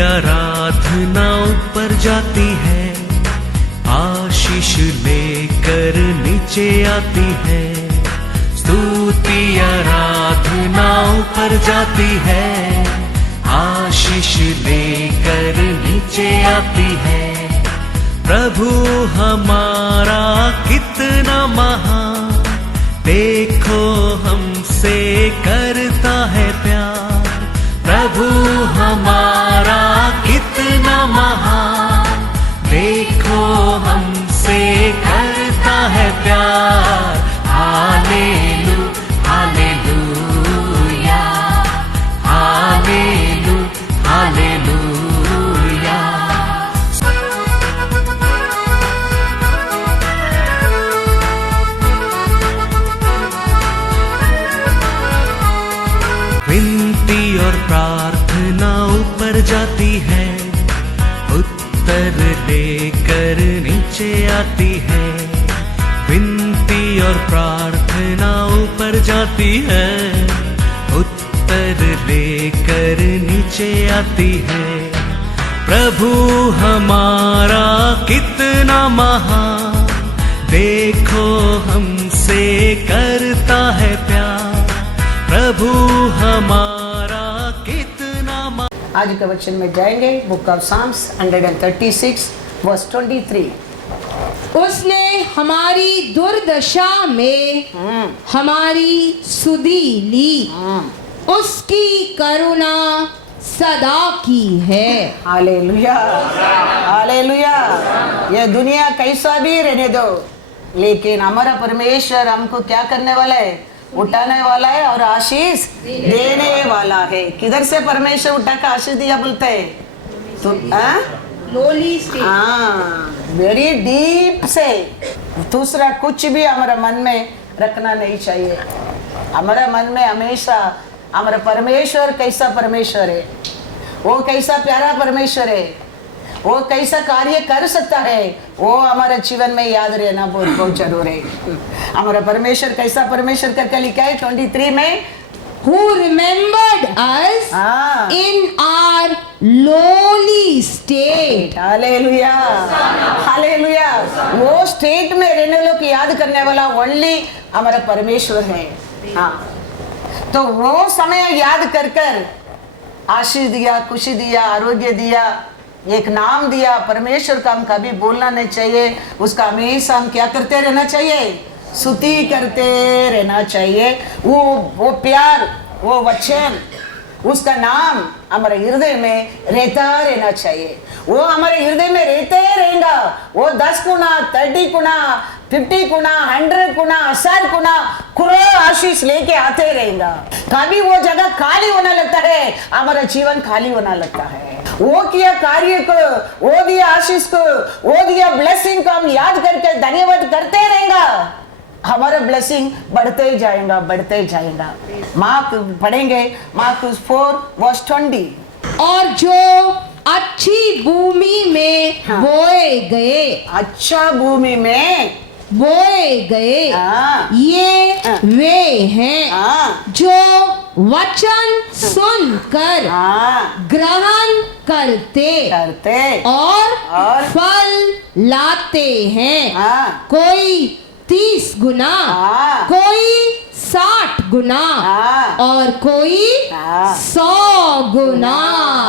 आराधना ऊपर जाती है, आशीष लेकर नीचे आती है। स्तुति आराधना ऊपर जाती है, आशीष लेकर नीचे आती है। प्रभु हमारा कितना महान, देखो हमसे करता है प्यार। प्रभु हमारा कितना महान, देखो हमसे करता है प्यार। हालेलू हालेलूया, हालेलू हालेलूया। विनती और प्रार्थना ऊपर जाती है, उत्तर लेकर नीचे आती है। विनती और प्रार्थना ऊपर जाती है, उत्तर लेकर नीचे आती है। प्रभु हमारा कितना महान, देखो हमसे करता है प्यार। प्रभु हमारा कितना आज के वचन में जाएंगे। Book of Psalms 136 verse 23। उसने हमारी दुर्दशा में हमारी सुधि ली, उसकी करुणा सदा की है। Hallelujah hallelujah. ये दुनिया कैसा भी रहने दो, लेकिन हमारा परमेश्वर हमको क्या करने वाला है? उठाने वाला है और आशीष देने वाला है। किधर से परमेश्वर उठा कर आशीष दिया बोलते हैं? तो लोली स्टेट, वेरी डीप से। दूसरा कुछ भी हमारा मन में रखना नहीं चाहिए। हमारा मन में हमेशा हमारा परमेश्वर कैसा परमेश्वर है, वो कैसा प्यारा परमेश्वर है, वो कैसा कार्य कर सकता है, वो हमारे जीवन में याद रहना बहुत बहुत जरूर है। हमारा परमेश्वर कैसा परमेश्वर करके लिखा है 23 में, Who remembered us in our lowly state. Hallelujah hallelujah. वो स्टेट में रहने लोग को याद करने वाला ओनली हमारा परमेश्वर है। हाँ, तो वो समय याद कर कर आशीष दिया, खुशी दिया, आरोग्य दिया, एक नाम दिया। परमेश्वर का हम कभी बोलना नहीं चाहिए, उसका हमेशा हम क्या करते रहना चाहिए? स्तुति करते रहना चाहिए। वो प्यार, वो वचन, उसका नाम हमारे हृदय में रहता रहना चाहिए। वो हमारे हृदय में रहते रहेगा। वो 10 गुना, 30 गुना, 50 गुना, 100 गुना, 1000 गुना खुदा आशीष लेके आते रहेगा। कभी वो जगह खाली होना लगता है, हमारा जीवन खाली होना लगता है। वो किया कार्य को, वो दिया आशीष को, वो दिया ब्लेसिंग को हम याद करके धन्यवाद करते रहेगा। हमारा ब्लेसिंग बढ़ते ही जाएगा, बढ़ते ही जाएगा। मार्क पढ़ेंगे, मार्क 4 वर्स 20। और जो अच्छी भूमि में बोए गए, अच्छा भूमि में बोए गए, ये वे हैं जो वचन सुनकर ग्रहण करते और फल लाते हैं। कोई 30 गुना, कोई 60 गुना और कोई 100 गुना।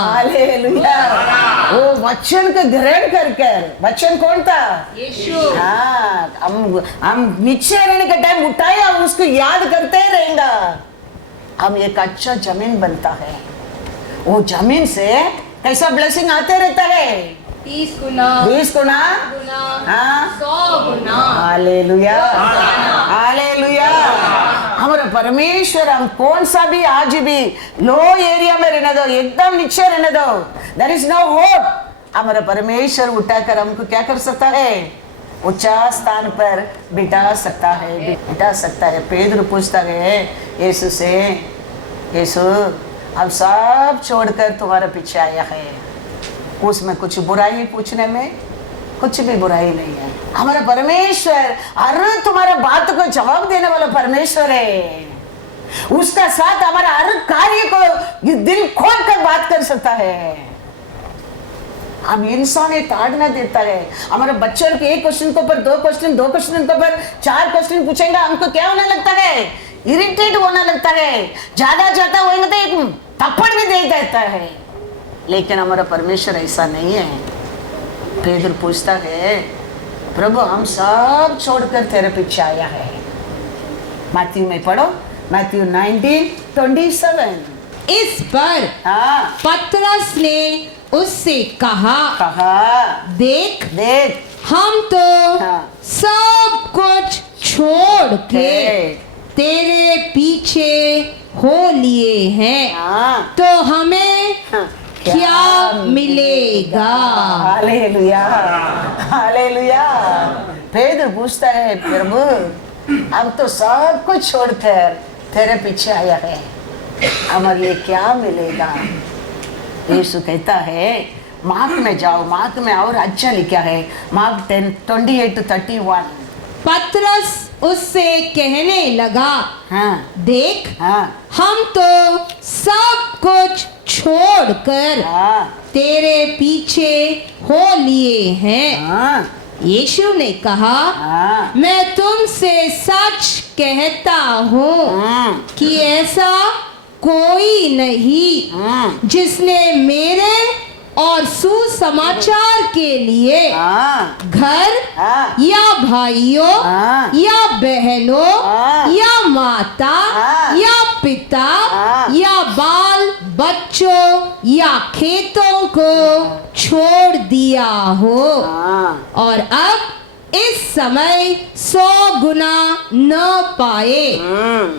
हालेलुया। वो वचन को ग्रहण कर, वचन कौन था? यीशु। हम नीचे रहने का टाइम उठाया, उसको याद करते रहेगा। हम एक अच्छा जमीन बनता है। वो जमीन से कैसा ब्लेसिंग आते रहता है? 30 गुना, 20 गुना, 100 गुना। Hallelujah hallelujah. हमारा परमेश्वर हम कौन सा भी आज भी लो एरिया में रहने दो, एकदम नीचे रहने दो, देयर इज नो होप। हमारा परमेश्वर उठाकर हमको क्या कर सकता है? ऊंचा स्थान पर बिठा सकता है। पेदर पूछता है यीशु से, यीशु हम सब छोड़कर तुम्हारे पीछे आया है। उसमें कुछ बुराई पूछने में कुछ भी बुराई नहीं है। हमारा परमेश्वर हर तुम्हारे बात को जवाब देने वाला परमेश्वर है। उसका साथ हमारा हर कार्य को दिल खोल कर बात कर सकता है। अब इंसान एक ताड़ना देता है। हमारे बच्चों के एक क्वेश्चन के ऊपर दो क्वेश्चन के ऊपर 4 क्वेश्चन पूछेंगे, हमको क्या होने लगता है? इरिटेट होने लगता है। ज्यादा होएंगे तो एक थप्पड़ भी दे देता है। लेकिन हमारा परमेश्वर ऐसा नहीं है। पेदर पूछता है, प्रभु हम सब छोड़कर तेरे पीछे आया है। मैथ्यू में पढ़ो, मैथ्यू 19:27। इस पर हाँ पतरस ने उससे कहा, देख देख हम तो हाँ। सब कुछ छोड़ के तेरे पीछे हो लिए हैं, हाँ तो हमें हाँ, क्या मिलेगा? Hallelujah, hallelujah. पेदर पूछता है, प्रभु अब तो सब कुछ छोड़कर तेरे पीछे आया है, हमारे लिए क्या मिलेगा? यीशु कहता है, मार्क में जाओ, मार्क में और अच्छा लिखा है, मार्क 10:28-31। पतरस उससे कहने लगा, हाँ देख हाँ हम तो सब कुछ छोड़कर हाँ तेरे पीछे हो लिए हैं। हाँ यीशु ने कहा, हाँ मैं तुमसे सच कहता हूँ कि ऐसा कोई नहीं जिसने मेरे और सुसमाचार के लिए हाँ घर हाँ या भाइयों हाँ। या बहनों हाँ। या माता हाँ। या पिता हाँ। या बाल बच्चों या खेतों को छोड़ दिया हो, हाँ और अब इस समय 100 गुना न पाए,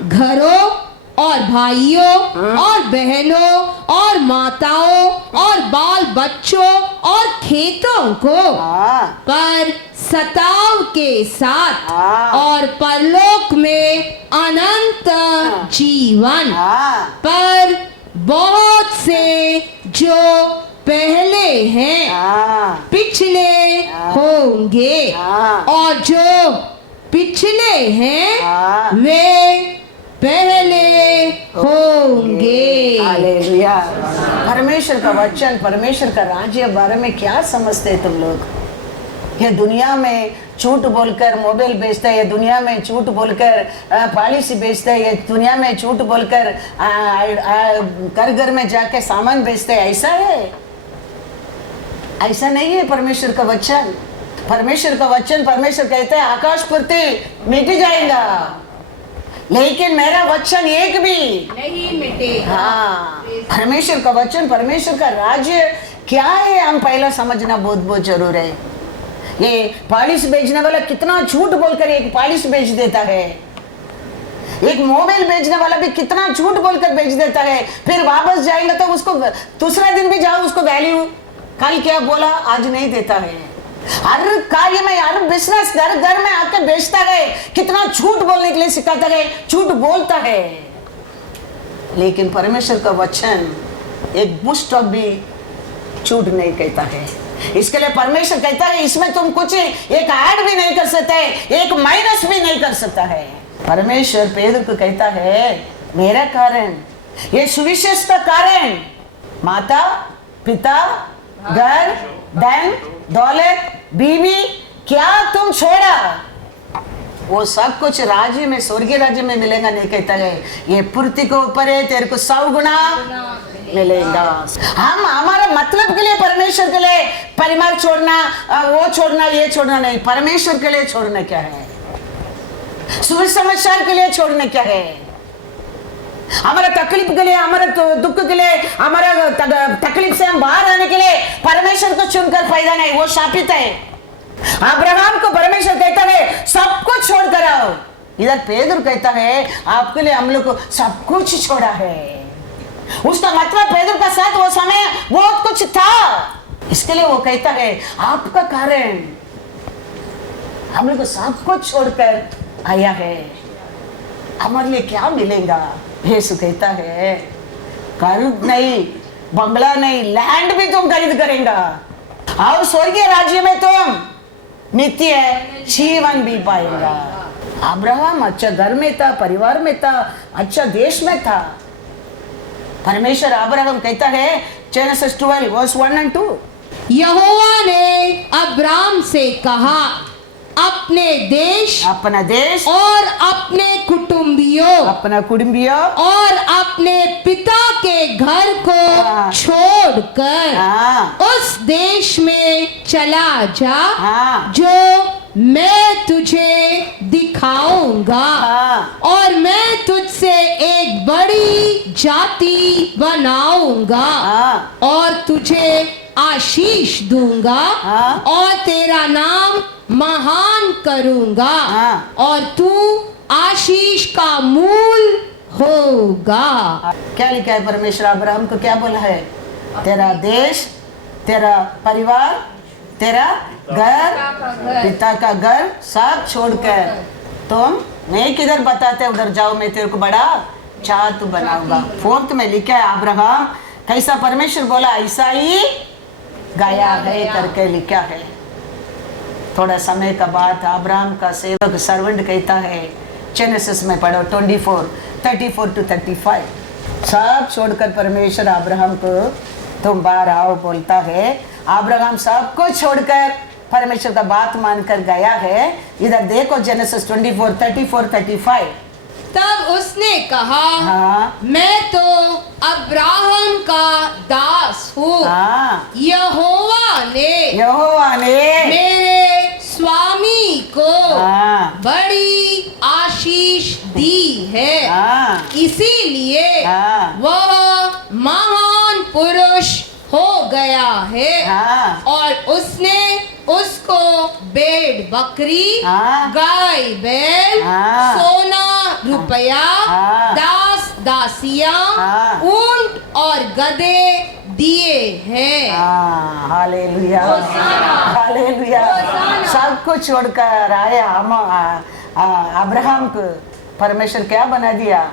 घरों और भाइयों और बहनों और माताओं और बाल बच्चों और खेतों को, हाँ पर सताव के साथ हाँ। और परलोक में अनंत जीवन। हाँ पर बहुत से जो पहले हैं हाँ पिछले होंगे, हाँ। और जो पिछले हैं हाँ। वे पहले होंगे। हालेलुया। परमेश्वर का वचन, परमेश्वर का राज्य बारे में क्या समझते हैं तुम लोग? ये दुनिया में झूठ बोलकर मोबाइल बेचता है, ये दुनिया में झूठ बोलकर पॉलिसी बेचता है, ये दुनिया में झूठ बोलकर घर घर में जाके सामान बेचते हैं, ऐसा है? ऐसा नहीं है परमेश्वर का वचन। परमेश्वर का वचन, परमेश्वर कहते हैं आकाश पृथ्वी मिट जाएगा लेकिन मेरा वचन एक भी नहीं मिटेगा। हाँ, परमेश्वर का वचन, परमेश्वर का राज्य क्या है, हम पहला समझना बहुत बहुत जरूर है। ये पॉलिश बेचने वाला कितना झूठ बोलकर एक पॉलिश बेच देता है, एक मोबाइल बेचने वाला भी कितना झूठ बोलकर बेच देता है, फिर वापस जाएंगे तो उसको दूसरा दिन भी जाओ, उसको वैल्यू कल क्या बोला आज नहीं देता है। हर कार्य में, हर बिजनेस घर घर में आकर बेचता है, कितना झूठ बोलने के लिए सिखाता है, झूठ बोलता है। लेकिन परमेश्वर का वचन एक बुस्ट भी झूठ नहीं कहता है। इसके लिए परमेश्वर कहता है इसमें तुम कुछ एक ऐड भी नहीं कर सकते, एक माइनस भी नहीं कर सकता है। परमेश्वर पेदर को कहता है मेरा कारण, ये सुविशेष का कारण, माता पिता घर धन दौलत बीवी क्या तुम छोड़ा, वो सब कुछ राज्य में, स्वर्गीय राज्य में मिलेगा नहीं कहता है। ये पूर्ति के ऊपर है, तेरे को 100 गुना मिलेगा। हम हमारा मतलब के लिए, परमेश्वर के लिए परिवार छोड़ना, वो छोड़ना, ये छोड़ना नहीं, परमेश्वर के लिए छोड़ना क्या है, सुसमाचार के लिए छोड़ना क्या है, हमारा तकलीफ के लिए, हमारा दुख के लिए, हमारा तकलीफ से हम बाहर आने के लिए परमेश्वर को चुनकर फायदा नहीं, वो शापित है। अब्राहम को परमेश्वर कहता है सब कुछ छोड़ कर आओ, इधर पेदर कहता है आपके लिए हम लोग को सब कुछ छोड़ा है। उसका मतलब पेदर का साथ वो समय बहुत कुछ था, इसके लिए वो कहता है आपका कारण हम लोग को सब कुछ छोड़कर आया है, हमारे लिए क्या मिलेगा। यीशु कहता है घर नहीं, बंगला नहीं, लैंड भी तुम खरीद करेंगे और स्वर्गीय राज्य में तुम नित्य जीवन भी पाएगा। अब्राहम अच्छा घर में था, परिवार में था, अच्छा देश में था। परमेश्वर अब्राहम कहता है Genesis 12 verse 1 and 2, यहोवा ने अब्राम से कहा, अपने देश अपना देश और अपने कुटुंबियों अपना कुटुंबियों और अपने पिता के घर को हाँ। छोड़कर हाँ उस देश में चला जा हाँ जो मैं तुझे दिखाऊंगा, हाँ और मैं तुझसे एक बड़ी जाति बनाऊंगा, हाँ और तुझे आशीष दूंगा, हाँ। और तेरा नाम महान करूंगा, हाँ। और तू आशीष का मूल होगा। क्या लिखा है परमेश्वर अब्राहम को? क्या बोला है? तेरा देश, तेरा परिवार, तेरा घर, पिता का घर सब छोड़कर तुम नहीं किधर बताते उधर जाओ, मैं तेरे को बड़ा जात बनाऊंगा। 4th में लिखा है अब्राहम कैसा परमेश्वर बोला ऐसा ही गाया है करके लिखा है। थोड़ा समय का बाद अब्राहम का सेवक सर्वेंट कहता है, जेनेसिस में पढ़ो 24:34-35, सब छोड़कर परमेश्वर अब्राहम को तुम बाहर आओ बोलता है। अब्राहम सब कुछ छोड़कर परमेश्वर का बात मानकर गया है। इधर देखो जेनेसिस 24:34-35। तब उसने कहा, हाँ मैं तो अब्राहम का दास हूँ, हाँ यहोवा ने मेरे स्वामी को हाँ बड़ी आशीष दी है, हाँ इसीलिए हाँ वह महान पुरुष हो गया है, हाँ और उसने उसको भेड़ बकरी, हाँ। गाय बैल, हाँ। सोना रुपया, हाँ। दास दासियां, हाँ। ऊंट और गधे दिए हैं। हाँ, हालेलुया, हालेलुया। सब कुछ छोड़कर आए हम अब्राहम को परमेश्वर क्या बना दिया?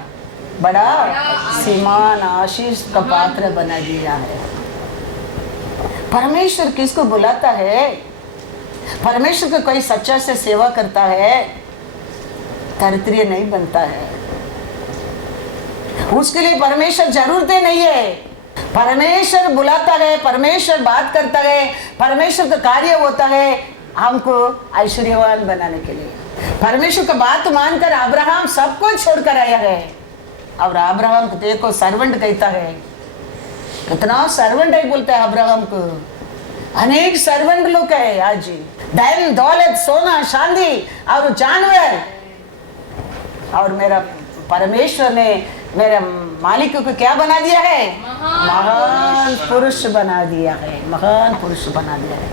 बड़ा सीमान आशीष का पात्र बना दिया है। परमेश्वर किसको बुलाता है? परमेश्वर को कोई सच्चा से सेवा करता है दरिद्र नहीं बनता है। उसके लिए परमेश्वर जरूरतें नहीं है। परमेश्वर बुलाता है, परमेश्वर बात करता है, परमेश्वर का कार्य होता है हमको ऐश्वर्यवान बनाने के लिए। परमेश्वर का बात मानकर अब्राहम सब कुछ छोड़कर आया है। और अब्राहम को देखो सर्वेंट कहता है, कितना सर्वेंट है बोलता है अब्राहम को। अनेक सर्वेंट लोग है आज, धन दौलत सोना चांदी और जानवर, और मेरा परमेश्वर ने मेरे मालिक को क्या बना दिया है? महान पुरुष बना दिया है, महान पुरुष बना दिया है।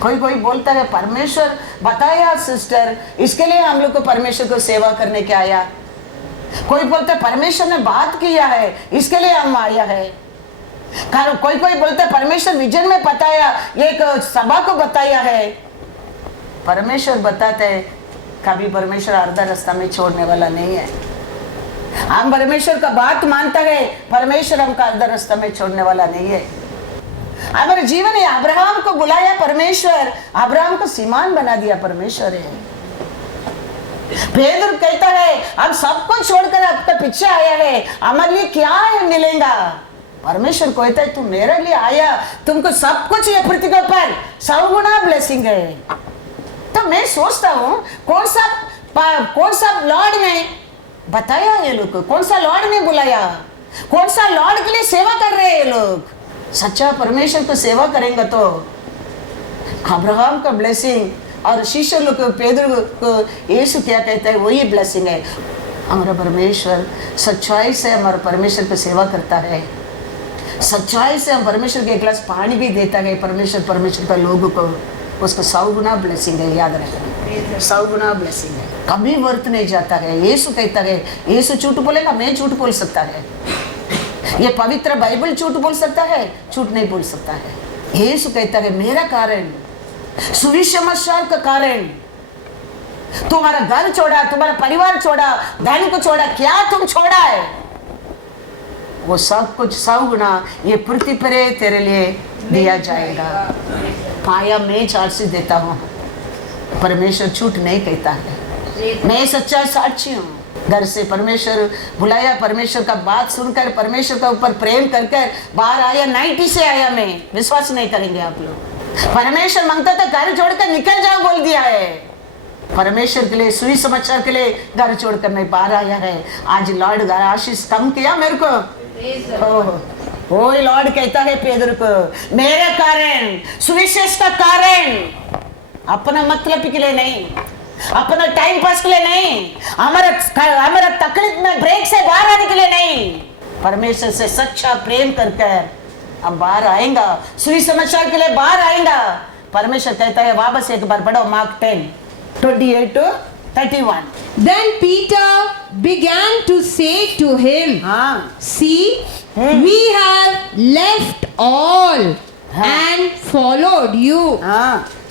कोई कोई बोलता है परमेश्वर बताया सिस्टर इसके लिए हम लोग को परमेश्वर को सेवा करने के आया। कोई बोलता है परमेश्वर ने बात किया है इसके लिए हम आया है। कारण कोई कोई बोलता है परमेश्वर विजन में बताया, एक सभा को बताया है। परमेश्वर बताते हैं, कभी परमेश्वर आधा रास्ता में छोड़ने वाला नहीं है। हम परमेश्वर का बात मानता है, परमेश्वर हमका आधा रास्ता में छोड़ने वाला नहीं है। हमारे जीवन में अब्राहम को बुलाया परमेश्वर, अब्राहम को सीमान बना दिया परमेश्वर है। पेदर कहता है हम सब कुछ छोड़कर आपका पीछे आया है, हमारे लिए क्या है मिलेगा? परमेश्वर कहता है तू मेरे लिए आया, तुमको सब कुछ ये पृथ्वी पर 100 गुना ब्लेसिंग है। तो मैं सोचता हूँ कौन सा लॉर्ड ने बताया ये लोग, कौन सा लॉर्ड ने बुलाया, कौन सा लॉर्ड के लिए सेवा कर रहे हैं ये लोग? सच्चा परमेश्वर को सेवा करेंगे तो अब्राहम का ब्लेसिंग और शिष्य लोग को पेदर को यीशु क्या कहता है वही ब्लेसिंग है। हमारा परमेश्वर सच्चाई से हमारे परमेश्वर को सेवा करता है, सच्चाई से हम परमेश्वर के एक गिलास पानी भी देता है। परमेश्वर का लोगों को उसको 100 गुना ब्लेसिंग है, याद रखना 100 गुना ब्लेसिंग है, कभी वर्त नहीं जाता है। यीशु कहता है, यीशु झूठ बोलेगा, मैं झूठ बोल सकता है, ये पवित्र बाइबल झूठ बोल सकता है, झूठ नहीं बोल सकता है। यीशु कहता है मेरा कारण, सुविशेषमाचार का कारण तुम्हारा घर छोड़ा, तुम्हारा परिवार छोड़ा, धन को छोड़ा, क्या तुम छोड़ा है वो सब कुछ 100 गुना ये पृथ्वी पर तेरे लिए दिया जाएगा। पाया मैं चार्सी देता हूँ, परमेश्वर झूठ नहीं कहता है, मैं सच्चा साक्षी हूँ। घर से परमेश्वर बुलाया, परमेश्वर का बात सुनकर परमेश्वर का ऊपर प्रेम कर बाहर आया। 90 से आया मैं, विश्वास नहीं करेंगे आप लोग। परमेश्वर मांगता था घर छोड़कर निकल जाओ बोल दिया है। परमेश्वर के लिए सुसमाचार के लिए घर छोड़कर मैं बाहर आया है। आज लॉर्ड आशीष कम किया मेरे को। वो लॉर्ड कहता है पेदर को, मेरे कारण, सुविशेष का कारण, अपना मतलब के लिए नहीं, अपना टाइम पास के लिए नहीं, हमारा तकलीफ में ब्रेक से बाहर आने के लिए नहीं, परमेश्वर से सच्चा प्रेम करकर हम बाहर आएंगा, सुसमाचार के लिए बाहर आएंगा। परमेश्वर कहता है, वापस एक बार पढ़ो mark 10:28-31। Then Peter began to say to him, See, we have left all and followed you.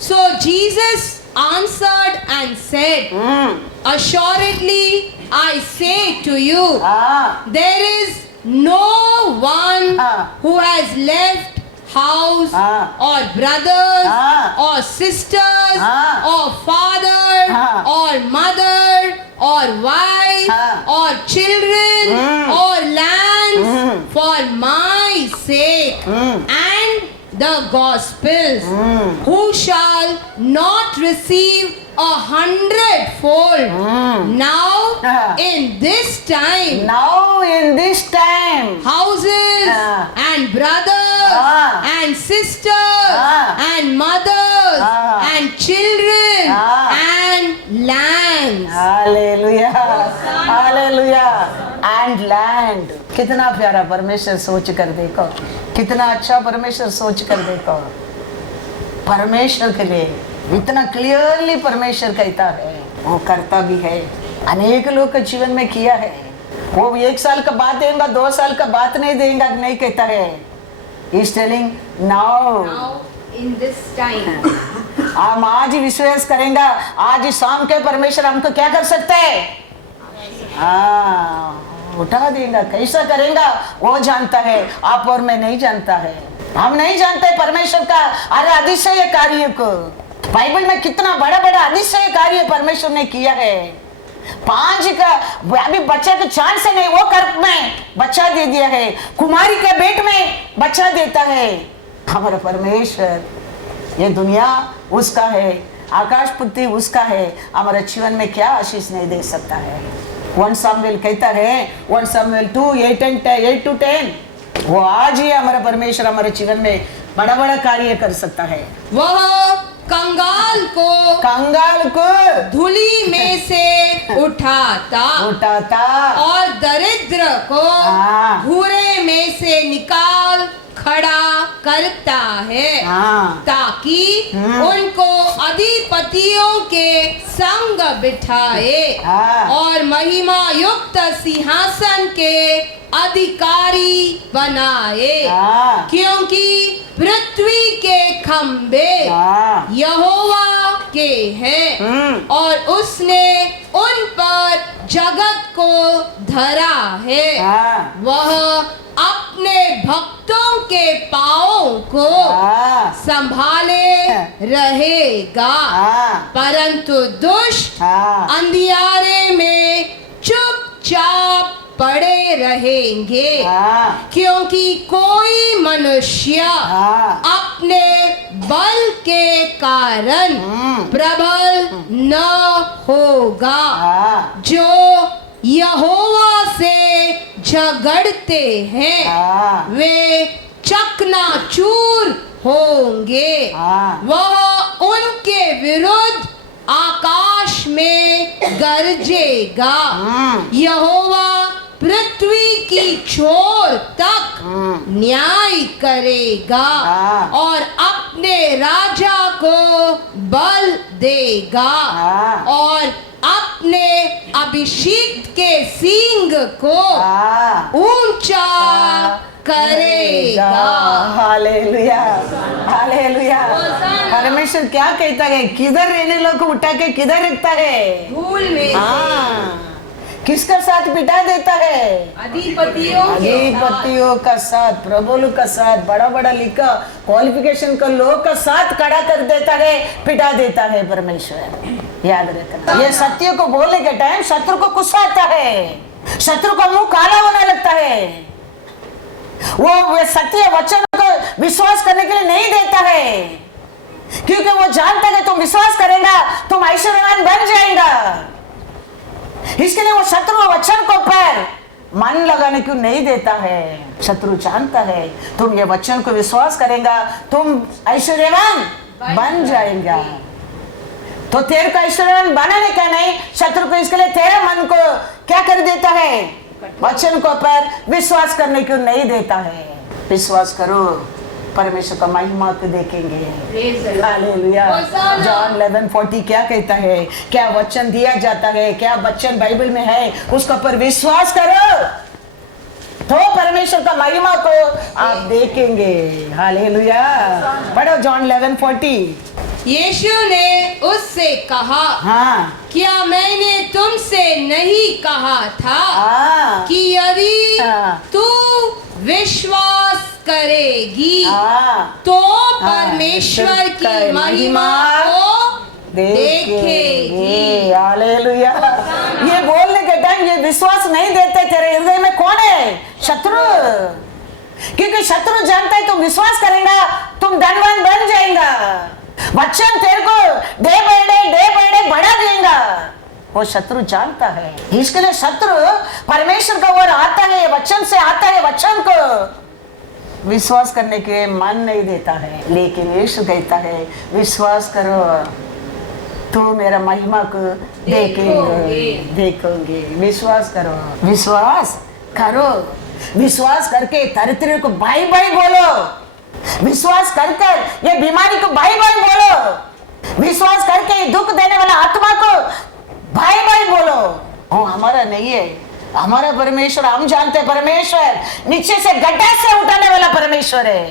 So Jesus answered and said, Assuredly I say to you, there is no one who has left house or brothers or sisters or father or mother or wife or children or lands for my sake and the gospels, who shall not receive 100-fold now in this time, houses and brothers and sisters and mothers and children and lands. Hallelujah, hallelujah, and land. कितना प्यारा परमेश्वर सोच कर देखो, कितना अच्छा परमेश्वर सोच कर देखो। परमेश्वर के लिए इतना क्लियरली परमेश्वर कहता है, वो करता भी है। अनेक लोग के जीवन में किया है। वो 1 साल का बात देगा, 2 साल का बात नहीं देगा, नहीं कहता है। He's telling now in this time. हम आज विश्वास करेंगे, आज शाम के परमेश्वर हमको क्या कर सकते हैं? उठा देगा। कैसा करेगा वो जानता है, आप और मैं नहीं जानता है। हम नहीं जानते परमेश्वर का अरे अतिशय कार्य को। बाइबल में कितना बड़ा बड़ा अतिशय कार्य परमेश्वर ने किया है। 5 का अभी बच्चा के 4 से नहीं, वो गर्भ में बच्चा दे दिया है, कुमारी के पेट में बच्चा देता है। हमारा परमेश्वर, ये दुनिया उसका है, आकाश पृथ्वी उसका है। हमारे जीवन में क्या आशीष नहीं दे सकता है? 1 सामुएल कहता है, 1 सामुएल 2:8-10, वो आज ही हमारा परमेश्वर हमारे जीवन में बड़ा बड़ा कार्य कर सकता है। वह कंगाल को धूली में से उठाता और दरिद्र को भूरे में से निकाल खड़ा करता है, ताकि उनको अधिपतियों के संग बिठाए और महिमा युक्त सिंहासन के अधिकारी बनाए, क्योंकि पृथ्वी के खंबे यहोवा के हैं और उसने उन पर जगत को धरा है। वह अपने भक्तों के पाँवों को संभाले रहेगा, परंतु दुष्ट अंधियारे में चुपचाप पड़े रहेंगे, क्योंकि कोई मनुष्य अपने बल के कारण प्रबल न होगा। जो यहोवा से झगड़ते हैं वे चकनाचूर होंगे। वह उनके विरुद्ध आकाश में गरजेगा। यहोवा पृथ्वी की छोर तक न्याय करेगा और अपने राजा को बल देगा और अपने अभिषिक्त के सींग को ऊंचा करेगा। Hallelujah, hallelujah. परमेश्वर क्या कहता है? किधर रहने लोग को उठा के किधर रखता है? धूल में। किसका साथ बिठा देता है? अधिपतियों का साथ, प्रभुओं का साथ, बड़ा बड़ा लिखा क्वालिफिकेशन का लोग का साथ खड़ा कर देता है, बिठा देता है परमेश्वर। याद रखना, ये सत्य को बोलने के टाइम शत्रु को गुस्सा आता है, शत्रु का मुंह काला होने लगता है। वो सत्य वचन को विश्वास करने के लिए नहीं देता है। क्योंकि वो जानता है तुम विश्वास करेगा तुम ऐश्वर्यवान बन जाएगा। इसके लिए वो शत्रु वचन को पर मन लगाने क्यों नहीं देता है। शत्रु जानता है तुम ये वचन को विश्वास करेगा तुम ऐश्वर्यवान बन जाएगा। तो तेरे को ऐश्वर्यवान बनाने का नहीं, शत्रु को इसके लिए तेरे मन को क्या कर देता है, वचन को पर विश्वास करने क्यों नहीं देता है। विश्वास करो परमेश्वर का महिमा को देखेंगे। हालेलुया। जॉन 11:40 क्या कहता है, क्या वचन दिया जाता है, क्या वचन बाइबल में है, उसका पर विश्वास करो तो परमेश्वर का महिमा को आप देखेंगे। हालेलुया। पढ़ो जॉन 11:40। यीशु ने उससे कहा, हाँ क्या मैंने तुमसे नहीं कहा था हाँ कि यदि हाँ। तू विश्वास करेगी हाँ तो परमेश्वर की महिमा को देखेगी। हालेलुया। ये बोलने के टाइम ये विश्वास नहीं देते तेरे हृदय में कौन है, शत्रु। क्योंकि शत्रु जानता है तुम विश्वास करेगा तुम धनवान बन जाएगा, वचन तेरे को डे बाय डे बढ़ा देगा। वो शत्रु जानता है, इसके लिए शत्रु परमेश्वर का ओर आता है, वचन से आता है, वचन को विश्वास करने के मन नहीं देता है। लेकिन यीशु कहता है विश्वास करो तो मेरा महिमा को देखोगे। विश्वास करो, विश्वास करो, विश्वास करके दरिद्र को भाई भाई बोलो, विश्वास कर कर ये बीमारी को भाई भाई बोलो, विश्वास करके दुख देने वाला आत्मा को भाई भाई बोलो। वो हमारा नहीं है, हमारा परमेश्वर, हम जानते हैं परमेश्वर नीचे से गड्ढा से उठाने वाला परमेश्वर है,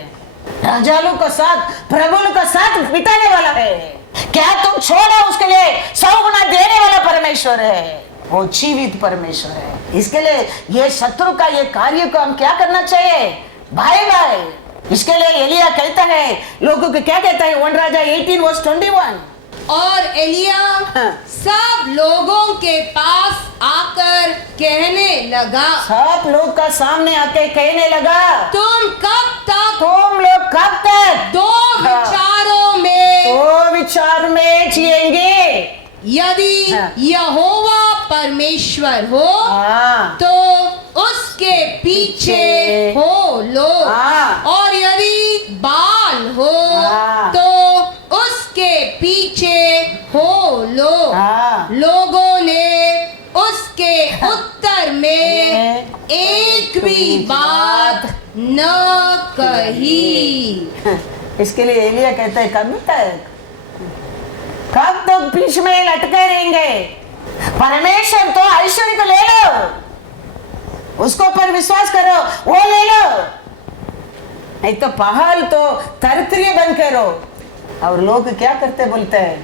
राजाओं का साथ प्रभुओं का साथ बिताने वाला है। क्या तुम छोड़ा उसके लिए 100 गुना देने वाला परमेश्वर है, वो जीवित परमेश्वर है। इसके लिए ये शत्रु का ये कार्य को हम क्या करना चाहिए, भाई भाई। इसके लिए एलिया कहता है लोगों को क्या कहता है, 1 राजा 18:21। और एलिया सब लोगों के पास आकर कहने लगा, सब लोग का सामने आके कहने लगा तुम तुम लोग कब तक दो विचार में जिएंगे। यदि यहोवा परमेश्वर हो तो उसके पीछे हो लोग, और यदि बाल हो तो उसके पीछे हो लोग। लोगों ने उसके उत्तर में एक भी बात न कही। इसके लिए एलिया कहता है कब तक बीच में लटके रहेंगे। परमेश्वर तो ऐश्वर्य को ले लो, उसको पर विश्वास करो, वो ले लो, नहीं तो पहाड़ तो तरतरिये बन के रहो। और लोग क्या करते बोलते हैं,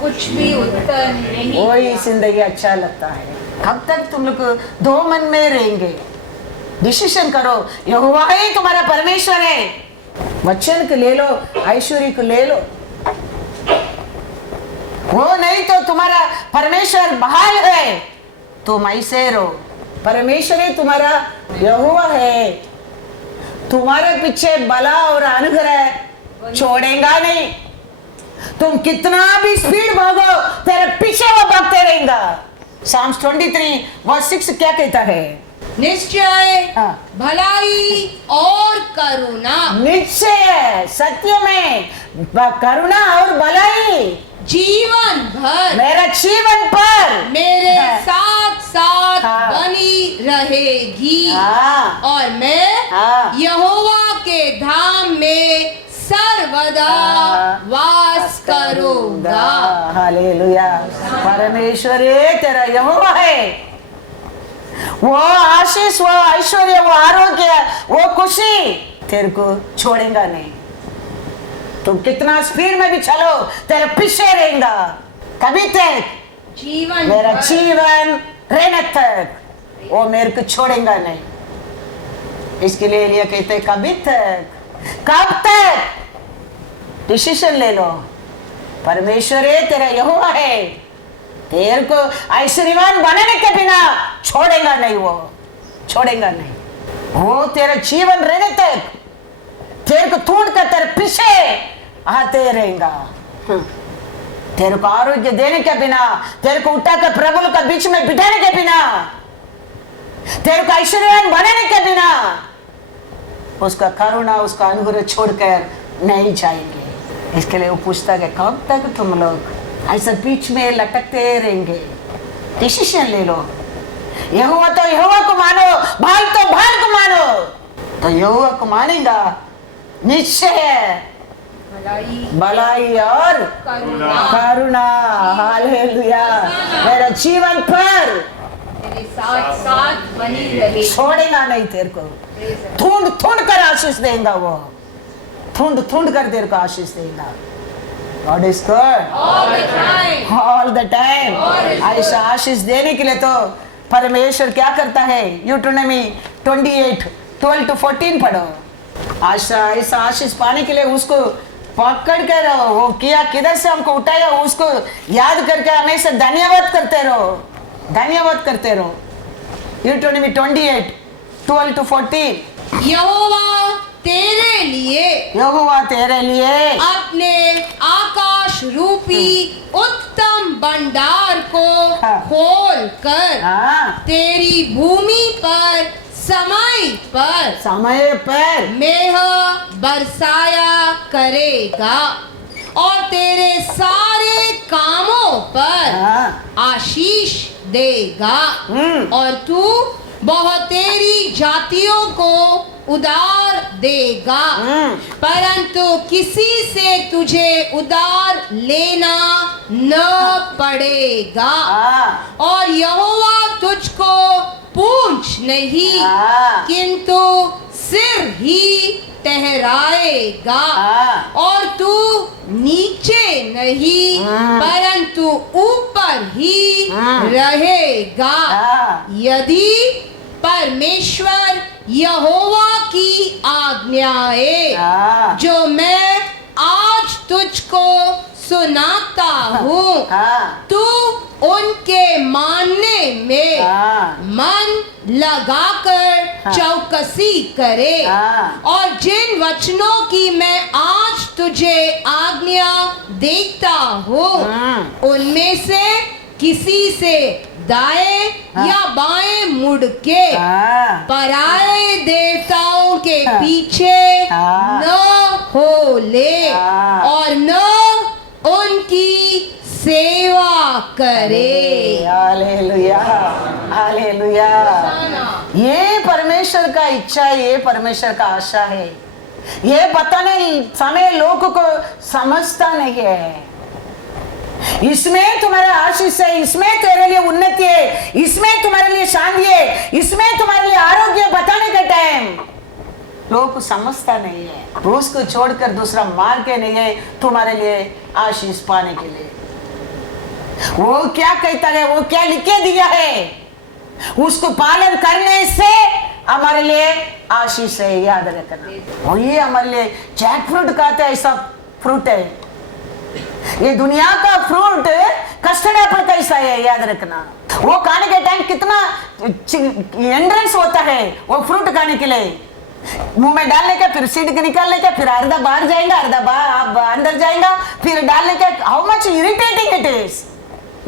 कुछ भी उत्तर नहीं, वही जिंदगी अच्छा लगता है। कब तक तुम लोग दो मन में रहेंगे। डिसीजन करो, यहोवा ही तुम्हारा परमेश्वर है, वचन को ले लो, ऐश्वर्य को ले लो। वो नहीं तो तुम्हारा परमेश्वर बहाल है, तुम ऐसे रहो। परमेश्वर ही तुम्हारा यहोवा है, तुम्हारे पीछे बला और अनुग्रह छोड़ेगा नहीं। तुम कितना भी स्पीड भागो तेरे पीछे वो भागते रहेगा। Psalms 23:6 क्या कहता है, निश्चय भलाई और करुणा, निश्चय सत्य में करुणा और भलाई जीवन भर मेरा जीवन पर मेरे साथ साथ बनी रहेगी। और मैं यहोवा के धाम में सर्वदा वास करूंगा। हालेलुया। परमेश्वर तेरा यहोवा है, वो आशीष, वो ऐश्वर्य, वो आरोग्य, वो खुशी तेरे को छोड़ेगा नहीं। तुम कितना स्पीड में भी चलो तेरे पीछे रहेगा। कभी तक जीवन मेरा जीवन रहने तक वो मेरे को छोड़ेगा नहीं। इसके लिए एलिया कहते कभी तक, कब तक डिसीजन ले लो। परमेश्वर है तेरा यहोवा है, तेरे को ऐश्वर्यवान बनाने के बिना छोड़ेगा नहीं, वो छोड़ेगा नहीं। वो तेरा जीवन रहने तक तेरे को ढूंढ कर तेरे पीछे आते रहेगा। तेरे को आरोग्य देने के बिना, तेरे को उठा कर प्रभु का बीच में बिठाने के बिना, तेरे को ऐश्वर्यवान बनाने के बिना उसका करुणा, उसका अनुग्रह छोड़कर नहीं जाएंगे। इसके लिए वो पूछता है कब तक तुम लोग ऐसा बीच में लटकते रहेंगे? डिसीजन ले लो। यहोवा तो यहोवा को मानो, बाल तो बाल को मानो। तो यहोवा को मानेगा निश्चय है भलाई और करुणा। हालेलुया। मेरा जीवन पर मेरे साथ साथ बनी रहे, छोड़ेगा नहीं तेरे को। थूंड थूंड कर आशीष देगा वो, थूंड थूंड कर तेरे को आशीष देगा। God is good all the time। ऐसा आशीष देने के लिए तो परमेश्वर क्या करता है? यूट्रोनॉमी 28:12-14 पढ़ो। ऐसा आशीष पाने के लिए उसको पकड़ कर रहो। वो किया, किधर से हमको उठाया, उसको याद करके हमेशा धन्यवाद करते रहो, धन्यवाद करते रहो। यूट्रोनॉमी 28:12-14। यहोवा तेरे लिए, यहोवा तेरे लिए अपने आकाश रूपी उत्तम भंडार को हाँ। खोल कर हाँ, तेरी भूमि पर समय पर मेह बरसाया करेगा और तेरे सारे कामों पर हाँ। आशीष देगा और तू बहुतेरी जातियों को उधार देगा, परंतु किसी से तुझे उधार लेना न पड़ेगा। हाँ। और यहोवा तुझको पूंछ नहीं हाँ। किंतु सिर ही ठहराएगा हाँ। और तू नीचे नहीं परंतु ऊपर ही रहेगा। हाँ। यदि परमेश्वर यहोवा की आज्ञाएं हाँ। जो मैं आज तुझको सुनाता हूँ हाँ। तू उनके मानने में हाँ। मन लगाकर हाँ। चौकसी करे हाँ। और जिन वचनों की मैं आज तुझे आज्ञा देता हूँ उनमें से किसी से दाएं या बाएं मुड़ के हाँ। पराये देवताओं के हाँ। पीछे हाँ। न हो ले हाँ। और न उनकी सेवा करे। Hallelujah, hallelujah. ये परमेश्वर का इच्छा है, ये परमेश्वर का आशा है। ये बताने समय लोगों को समझता नहीं है। इसमें तुम्हारा आशीष है, इसमें तेरे लिए उन्नति है, इसमें तुम्हारे लिए शांति है, इसमें तुम्हारे लिए आरोग्य बताने का टाइम लोग को समझता नहीं है। उसको छोड़कर दूसरा मार्ग नहीं है तुम्हारे लिए आशीष पाने के लिए। वो क्या कहता है, वो क्या लिख के दिया है, उसको पालन करने से हमारे लिए आशीष है, याद रखना। और ये हमारे लिए जैक फ्रूट कहते हैं, ऐसा फ्रूट है। ये दुनिया का फ्रूट कस्टर्ड एप्पल कैसा है, याद रखना। वो खाने के टाइम कितना एंड्रेंस होता है वो फ्रूट खाने के लिए। मुंह में डालने का, फिर सीड निकालने का, फिर अर्धा बाहर जाएगा, अर्धा बाहर अंदर जाएगा, फिर डालने का। How much irritating it is,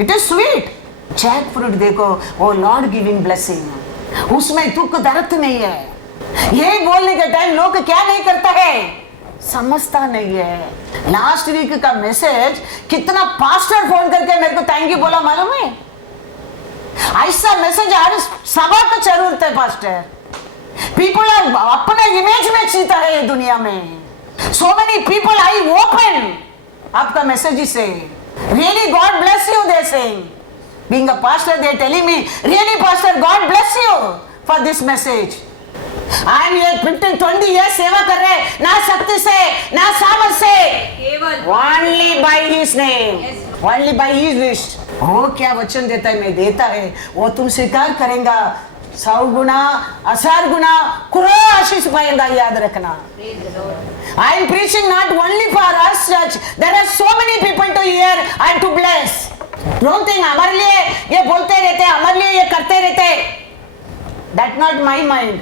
it is sweet. Jackfruit देखो, वो लॉर्ड गिविंग ब्लेसिंग, उसमें दुख दर्द नहीं है। ये बोलने के टाइम लोग क्या नहीं करता है, समझता नहीं है। लास्ट वीक का मैसेज कितना पास्टर फोन करके मेरे को थैंक यू बोला मालूम है। ऐसा मैसेज हर सभा को जरूरत है पास्टर। पीपल अपने इमेज में जीता है दुनिया में। So many people I open आपका मैसेज से। Really God bless you they saying. Being a pastor they telling me really pastor God bless you for this message. I am ये 15-20 years सेवा कर रहे, ना शक्ति से ना सामर्थ से, केवल only by his name, only by his wish. वो क्या वचन देता है, मैं देता है, वो तुम स्वीकार करेगा, 100 गुना 1000 गुना कुरो आशीष पाएगा, याद रखना। I am preaching not only for us church, there are so many people to hear and to bless. Don't think हमारे लिए ये बोलते रहते, हमारे लिए ये करते रहते, that not my mind।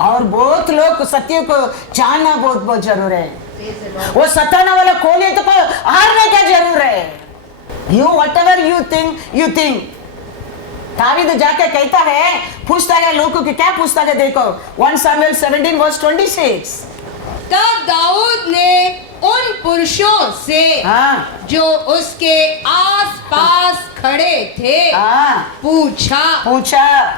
और बहुत लोग सत्य को जानना बहुत बहुत जरूर है। वो सताने वाला खोलियत को हारने क्या जरूर है? You whatever you think. David जाके कहता है, पूछता है लोगों के, क्या पूछता है देखो 1 Samuel 17:26। तब दाऊद ने उन पुरुषों से हाँ जो उसके आसपास खड़े थे पूछा,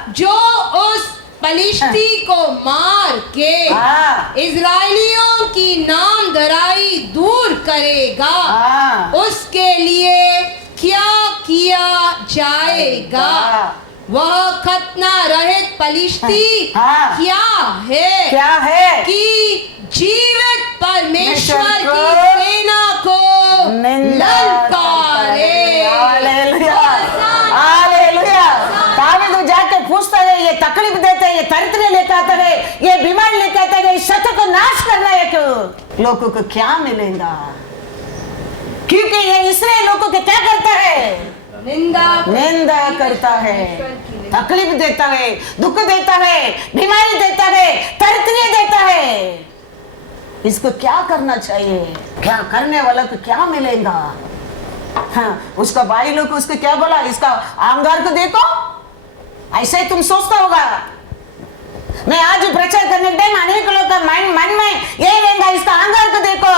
जो उस पलिश्ती को मार के हाँ। इजराइलियों की नामधराई दूर करेगा, हाँ। उसके लिए क्या किया जाएगा? वह खतना रहित पलिश्ती हाँ। क्या है कि जीवित परमेश्वर की सेना को ललकारे। Hallelujah, hallelujah. दावीद जाके पूछता है, ये तकलीफ देते हैं, ये दरिद्र लेकर आता है, ये बीमारी लेकर आता है, इस शत्रु को नाश करना है, क्यों लोगों को क्या मिलेगा? क्योंकि ये इसलिए लोगों को क्या करता है? निंदा करता है, तकलीफ देता है, दुख देता है, बीमारी देता है, दरिद्र देता है। इसको क्या करना चाहिए? क्या करने वाला को क्या मिलेगा? हाँ, उसका भाई लोग उसको क्या बोला? इसका अहंकार को देखो। ऐसे ही तुम सोचता होगा। मैं आज प्रचार करने के टाइम अनेक लोग का मन में ये रहेगा, इसका अहंकार को देखो।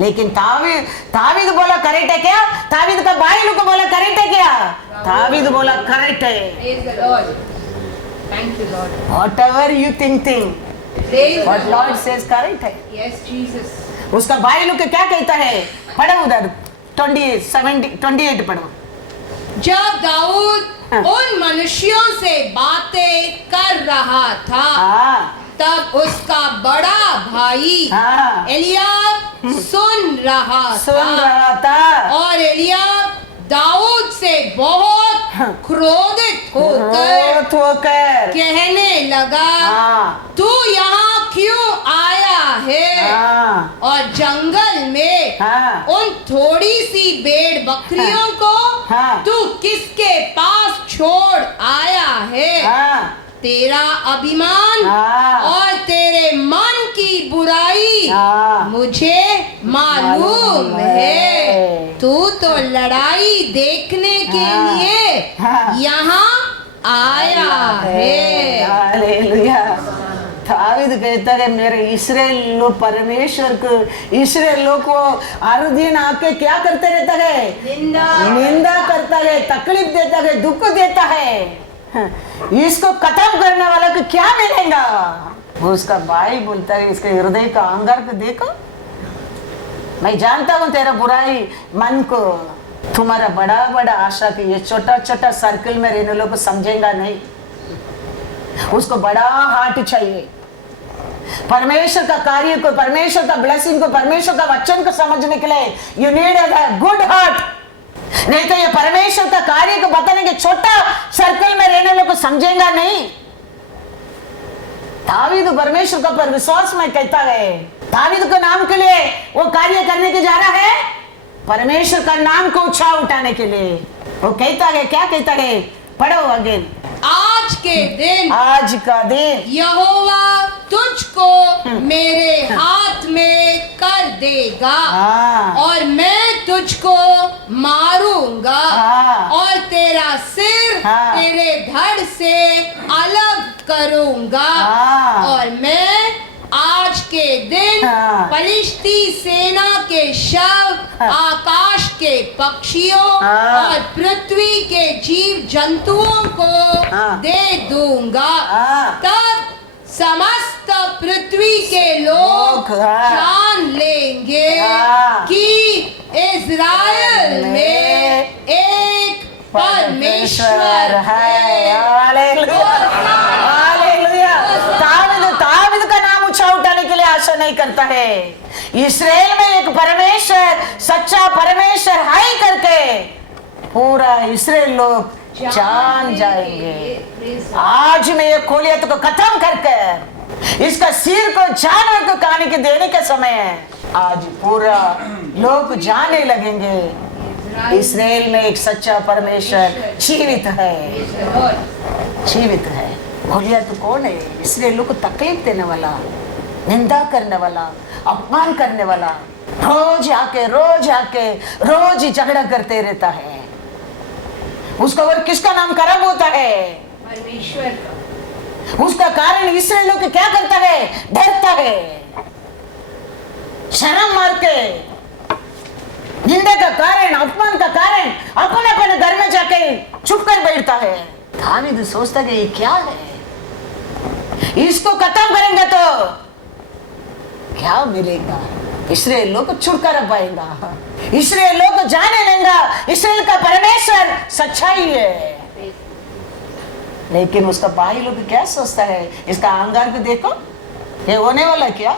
लेकिन दावीद बोला करेक्ट है क्या? दावीद का भाई लोग को बोला करेक्ट है क्या? दावीद बोला करेक्ट है। Whatever you think, what Lord says correct है। Yes, Jesus. उसका भाई लोग क्या कहता है? पढ़ो उधर 28 पढ़ो। जब दाऊद उन मनुष्यों से बातें कर रहा था, तब उसका बड़ा भाई एलियाब सुन रहा था। और एलियाब दाऊद से बहुत क्रोधित होकर कहने लगा, तू यहाँ क्यों आया है? और जंगल में उन थोड़ी सी भेड़ बकरियों को तू किसके पास छोड़ आया है? तेरा अभिमान और तेरे मन की बुराई मुझे मालूम है। तू तो लड़ाई देखने के लिए यहाँ आया है। हालेलुया। दावीद कहता है, मेरे इस्राएल लोग परमेश्वर को, इस्राएल लोग को हर दिन आके क्या करते रहता है? निंदा करता है, तकलीफ देता है, दुख देता है। इसको खत्म करने वाला को क्या मिलेगा? उसका भाई बोलता है, इसके हृदय का अहंकार को देखो। मैं जानता हूँ तेरा बुराई मन को, तुम्हारा बड़ा बड़ा आशा कि ये छोटा छोटा सर्कल में रहने लोग को समझेगा नहीं। उसको बड़ा हार्ट चाहिए, परमेश्वर का कार्य को, परमेश्वर का ब्लेसिंग को, परमेश्वर का वचन को समझने के लिए you need a good heart. नहीं तो ये परमेश्वर का कार्य को बताने के छोटा सर्कल में रहने लोग को समझेगा नहीं। दावीद परमेश्वर का पर विश्वास में कहता है, दावीद को नाम के लिए वो कार्य करने के जा रहा है, परमेश्वर का नाम को ऊंचा उठाने के लिए। वो कहता है, क्या कहता है? पढ़ो अगेन। आज का दिन यहोवा तुझको मेरे हाथ में कर देगा, और मैं तुझको मारूंगा, और तेरा सिर तेरे धड़ से अलग करूंगा। और मैं आज के दिन फलिश्ती सेना के शव आकाश के पक्षियों और पृथ्वी के जीव जंतुओं को दे दूंगा। तब समस्त पृथ्वी के लोग जान लेंगे कि इजराइल में एक परमेश्वर है। दावीद का नाम ऊंचा उठाने के लिए आशा नहीं करता है। इस्राएल में एक परमेश्वर, सच्चा परमेश्वर है करके पूरा इस्राएल लोग जान जाएंगे। आज मैं ये खोलियत को खत्म करके इसका सिर को जानवर को खाने के देने का समय है। आज पूरा लोग जाने लगेंगे इस्राएल में एक सच्चा परमेश्वर जीवित है, जीवित है। खोलियत कौन है? इस्राएल को तकलीफ देने वाला, निंदा करने वाला, अपमान करने वाला, रोज आके रोज ही झगड़ा करते रहता है, उसका और किसका नाम खराब होता है? परमेश्वर का। उसका कारण इसराइल लोग क्या करता है? डरता है, शर्म मार के, निंदा का कारण, अपमान का कारण अपने अपने घर में जाके चुप कर बैठता है। दावीद सोचता है ये क्या है, इसको खत्म करेंगे तो क्या मिलेगा? इसराइल लोग छुटकारा पाएगा, इसराइल लोग जाने लेगा इसराइल का परमेश्वर सच्चाई है। लेकिन उसका भाई लोग क्या सोचता है? इसका अहंकार को देखो, ये होने वाला क्या?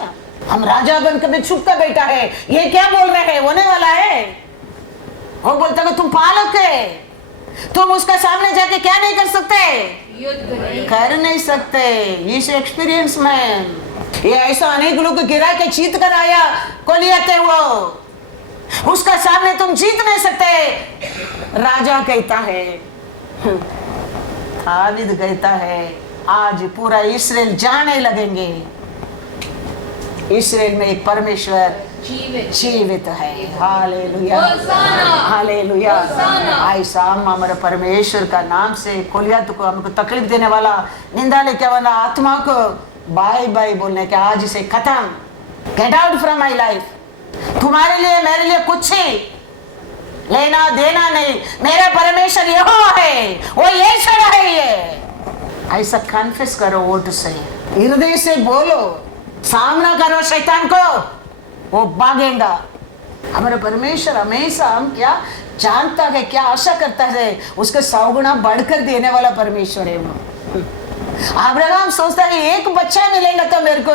हम राजा बनकर में छुप कर बैठा है, ये क्या बोल रहे हैं? होने वाला है। वो बोलता है तुम पालक है, तुम उसका सामने जाके क्या नहीं कर सकते? युद्ध कर नहीं सकते। इस एक्सपीरियंस में ये ऐसा अनेक लोग गिरा के जीत कर आया कोलियते, वो उसका सामने तुम जीत नहीं सकते। राजा कहता है, दावीद कहता है आज पूरा इसराइल जाने लगेंगे इसराइल में एक परमेश्वर जीवित है। Hallelujah, hallelujah. ऐसा हमारे परमेश्वर का नाम से कोलियत को, हमको तकलीफ देने वाला, निंदा लेके वाला आत्मा को बाय बाय बोलने के आज से खत्म, get out from my life. तुम्हारे लिए मेरे लिए कुछ ही लेना देना नहीं, मेरा परमेश्वर यहोवा है, वो ये छड़ा है। ये ऐसा कन्फेस करो, वोट से, हृदय से बोलो, सामना करो शैतान को, वो भागेगा। हमारा परमेश्वर हमेशा हम क्या जानता है, क्या आशा करता है, उसके 100 गुना बढ़कर देने वाला परमेश्वर है वो। अब्राहम सोचता है एक बच्चा मिलेगा तो मेरे को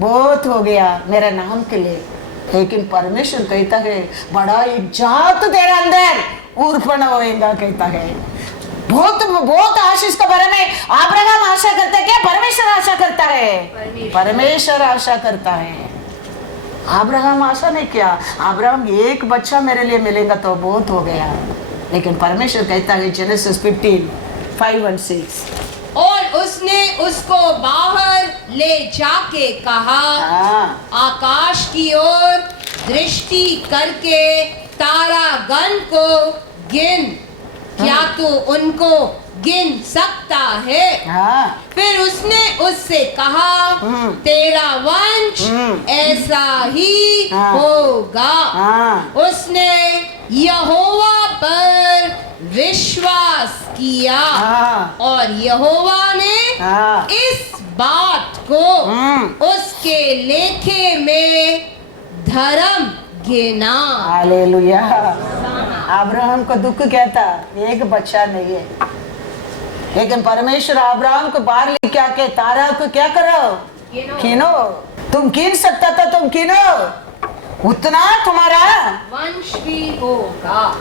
बहुत हो गया मेरा नाम के लिए, लेकिन परमेश्वर कहता है बड़ा एक जात तेरे अंदर उर्पण होएगा, कहता है। बहुत बहुत आशीष के बारे में अब्राहम आशा करता है, क्या परमेश्वर आशा करता है? परमेश्वर आशा करता है। अब्राहम आशा नहीं किया, अब्राहम एक बच्चा मेरे लिए मिलेगा तो बहुत हो गया, लेकिन परमेश्वर कहता है जेनेसिस 15:5-6, और उसने उसको बाहर ले जाके कहा, आकाश की ओर दृष्टि करके तारागण को गिन, क्या तू उनको गिन सकता है? फिर उसने उससे कहा, तेरा वंश ऐसा ही होगा। उसने यहोवा पर विश्वास किया और यहोवा ने इस बात को उसके लेखे में धर्म गिना। हालेलुया। अब्राहम को दुख क्या था? एक बच्चा नहीं है, लेकिन परमेश्वर अब्राहम को बाहर लेके आके तारा को क्या करो? गिनो। तुम गिन सकता था, तुम गिनो, उतना तुम्हारा वंश भी होगा।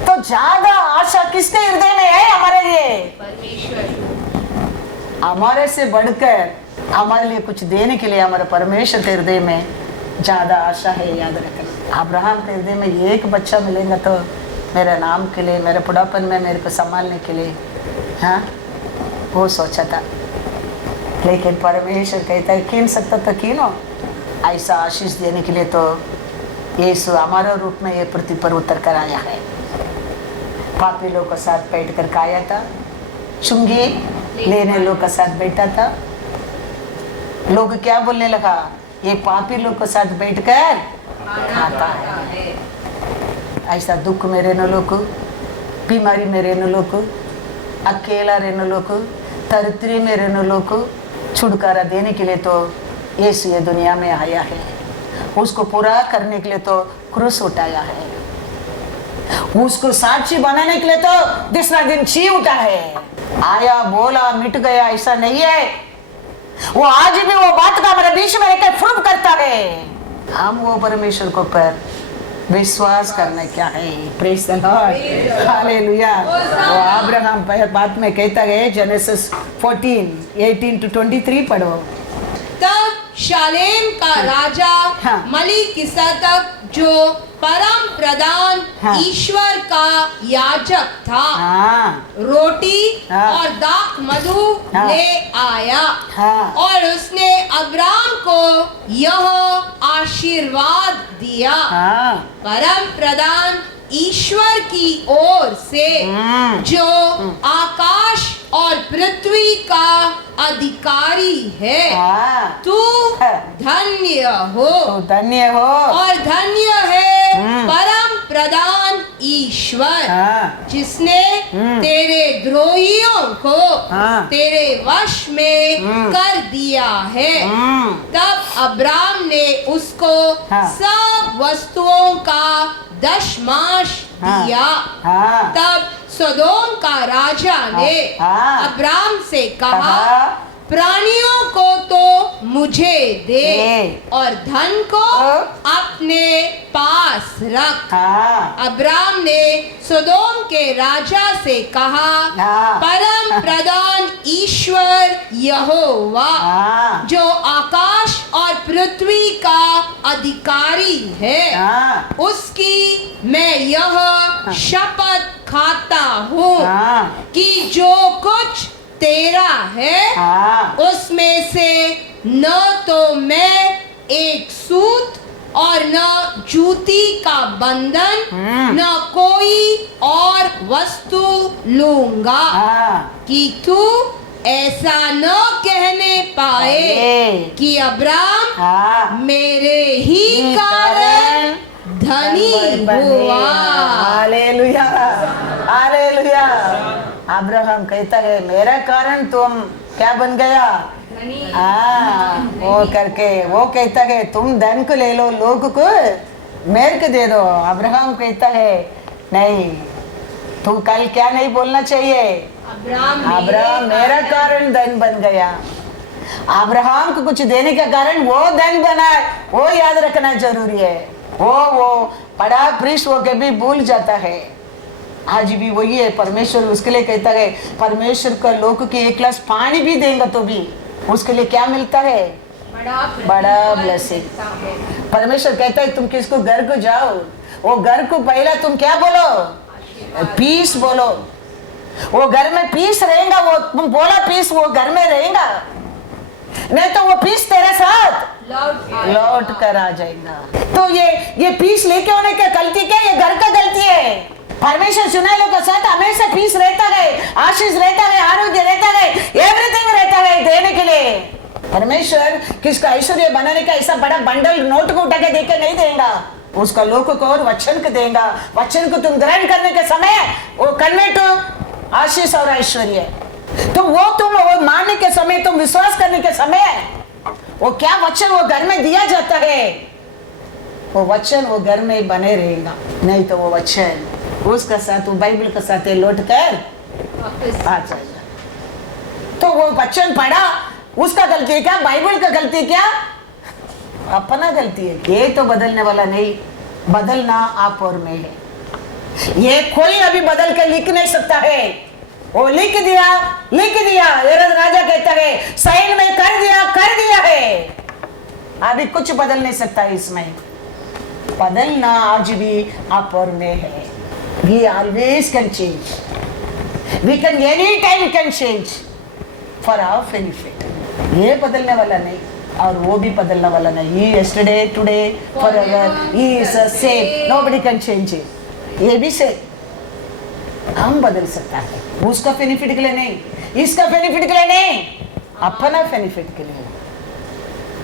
तो ज्यादा आशा किसके हृदय में है? हमारे लिए परमेश्वर, हमारे से बढ़कर हमारे लिए कुछ देने के लिए हमारे परमेश्वर के हृदय में ज्यादा आशा है। याद रखना, अब्राहम के हृदय में एक बच्चा मिलेगा तो मेरे नाम के लिए, मेरे बुढ़ापन में मेरे को संभालने के लिए, हाँ वो सोचा था। लेकिन परमेश्वर कहता है कीन सकता तो कीनो, ऐसा आशीष देने के लिए तो यीशु हमारा रूप में ये पृथ्वी पर उतर कर आया है। पापी लोग के साथ बैठ कर खाया था, चुंगी लेने लोग के साथ बैठा था। लोग क्या बोलने लगा? ये पापी लोग के साथ बैठकर खाता है। ऐसा दुख में रहने लोग, बीमारी में रहने लोग, अकेला रहने लोग, तरतरी में रहने लोग, छुटकारा देने के लिए तो यीशु ये दुनिया में आया है। उसको पूरा करने के लिए तो क्रूस उठाया है, उसको साक्षी बनाने के लिए तो दूसरा दिन जी उठा है। आया बोला मिट गया ऐसा नहीं है, वो आज भी वो बात का हमारे बीच में रहकर प्रूव करता है। हम वो परमेश्वर को पर विश्वास करना क्या है। Praise the Lord, hallelujah. वो अब्राहम बात में कहता है, जेनेसिस 14:18-23 पढ़ो। तब शालेम का राजा मलिकिसदक जो परम प्रधान हाँ। ईश्वर का याजक था हाँ रोटी हाँ। और दाख मधु हाँ। ले आया हाँ। और उसने अब्राम को यह आशीर्वाद दिया हाँ परम प्रधान ईश्वर की ओर से जो आकाश और पृथ्वी का अधिकारी है हाँ तू हाँ। धन्य हो तो धन्य हो। और धन्य है परम प्रधान ईश्वर हाँ जिसने तेरे द्रोहियों को हाँ। तेरे वश में कर दिया है तब अब्राम ने उसको हाँ। सब वस्तुओं का दशमांश हाँ। दिया हाँ तब सदोम का राजा ने हाँ। अब्राम से कहा कहा, प्राणियों को तो मुझे दे दे। और धन को हाँ। अपने पास रख हाँ अब्राम ने सदोम के राजा से कहा हाँ। परम प्रधान ईश्वर यहोवा हाँ जो आकाश और पृथ्वी का अधिकारी है हाँ उसकी मैं यह शपथ खाता हूँ हाँ कि जो कुछ तेरा है हाँ उसमें से न तो मैं एक सूत और न जूती का बंधन न कोई और वस्तु लूंगा हाँ कि तू ऐसा न कहने पाए अरे। कि अब्राम हाँ मेरे ही कारण धनी हुआ हालेलुया हालेलुया। अब्राहम कहता है मेरा कारण तुम क्या बन गया। हाँ वो करके वो कहता है तुम धन को ले लो लोग को मेरे को दे दो। अब्राहम कहता है नहीं तू कल क्या नहीं बोलना चाहिए अब्राहम मेरा कारण धन बन गया। अब्राहम को कुछ देने का कारण वो धन बना है वो याद रखना जरूरी है। वो पढ़ा प्रीस्ट वो कभी भूल जाता है। आज भी वही है परमेश्वर उसके लिए कहता है परमेश्वर का लोग की एक गिलास पानी भी देंगे तो भी उसके लिए क्या मिलता है बड़ा ब्लेसिंग। परमेश्वर कहता है तुम किसको घर को जाओ वो घर को पहला तुम क्या बोलो पीस बोलो। वो घर में पीस रहेगा वो तुम बोला पीस वो घर में रहेगा नहीं तो वो पीस तेरे साथ लौट कर आ जाएगा। तो ये पीस लेके होने का गलती क्या ये घर का गलती है। परमेश्वर चुनालों का साथ हमेशा पीस रहता है आशीष रहता है आरोग्य रहता है एवरीथिंग रहता है देने के लिए। परमेश्वर किसका ऐश्वर्य बनाने का ऐसा बड़ा बंडल नोट को उठा के देके नहीं देगा उसका लोगों को और वचन को देगा। वचन को तुम ग्रहण करने के समय वो कन्वर्ट हो आशीष और ऐश्वर्य तो वो तुम वो मानने के समय तुम विश्वास करने के समय वो क्या वचन वो घर में दिया जाता है वो वचन वो घर में बने रहेगा नहीं तो वो वचन उसका साथ वो बाइबल के साथ लौट कर आ जाएगा। तो वो वचन पढ़ा उसका गलती क्या बाइबल का गलती क्या अपना गलती है। ये तो बदलने वाला नहीं बदलना आप और में है। ये कोई अभी बदल कर लिख नहीं सकता है। वो लिख दिया हेरोद राजा कहता है साइन में कर दिया है अभी कुछ बदल नहीं सकता इसमें। बदलना आज भी आप और में है। We always can change. We can anytime can change for our benefit. ये बदलने वाला नहीं और वो भी बदलने वाला नहीं। He yesterday, today, forever. He is the same. Nobody can change it. ये भी से हम बदल सकता है उसका बेनिफिट के लिए नहीं इसका बेनिफिट के लिए नहीं अपना बेनिफिट के लिए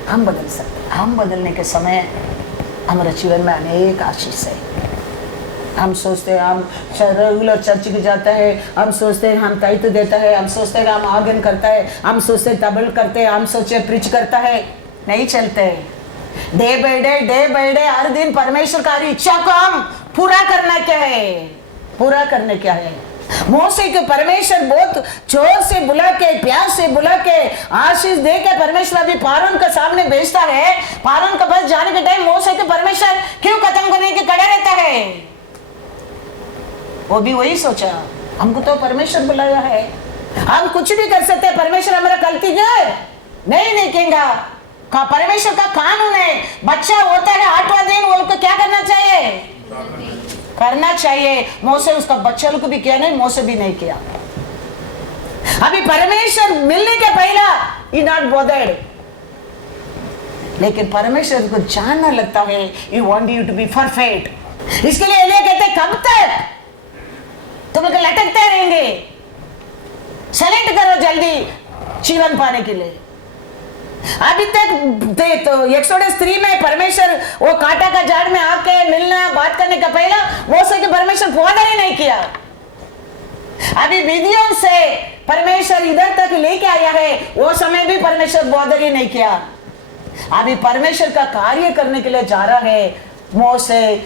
हम बदल सकते। हम बदलने के समय हमारे जीवन में अनेक आशीष है। हम सोचते हैं हम रेगुलर चर्च के जाते हैं हम सोचते हैं हम ताइत्व देता है हम सोचते हैं हम आर्गन करता है हम सोचते हैं तबल करते हैं हम सोचते प्रिच करता है नहीं चलते। डे बाय डे हर दिन परमेश्वर का इच्छा को हम पूरा करना क्या है। मोसे के परमेश्वर बहुत जोर से बुला के प्यार से बुला के आशीष दे के परमेश्वर अभी पारोन के सामने भेजता है। पारोन के पास जाने के टाइम मोसे के परमेश्वर क्यों खत्म करने के खड़े रहता है। वो भी वही सोचा हमको तो परमेश्वर बुलाया है हम कुछ भी कर सकते हैं परमेश्वर हमारा गलती है नहीं कहेगा परमेश्वर का कानून है, बच्चा होता है 8वां दिन वो लोग को क्या करना चाहिए? करना चाहिए। मोसे उसका बच्चा लोग को भी किया नहीं, मोसे भी नहीं किया। अभी परमेश्वर मिलने के पहला ही नॉट बॉदर्ड, लेकिन परमेश्वर को जानना लगता है, he want you to be perfect. इसके लिए एलिया कहते कब तक तुम लोग लटकते रहेंगे, सेलेक्ट करो जल्दी जीवन पाने के लिए। अभी तक तो एक्सोडस 3 में परमेश्वर वो कांटा का झाड़ में आके मिलना बात करने का पहला मोसे के परमेश्वर बॉदर ही नहीं किया। अभी विधियों से परमेश्वर इधर तक लेके आया है, वो समय भी परमेश्वर बॉदर ही नहीं किया। अभी परमेश्वर का कार्य करने के लिए जा रहा है, मोसे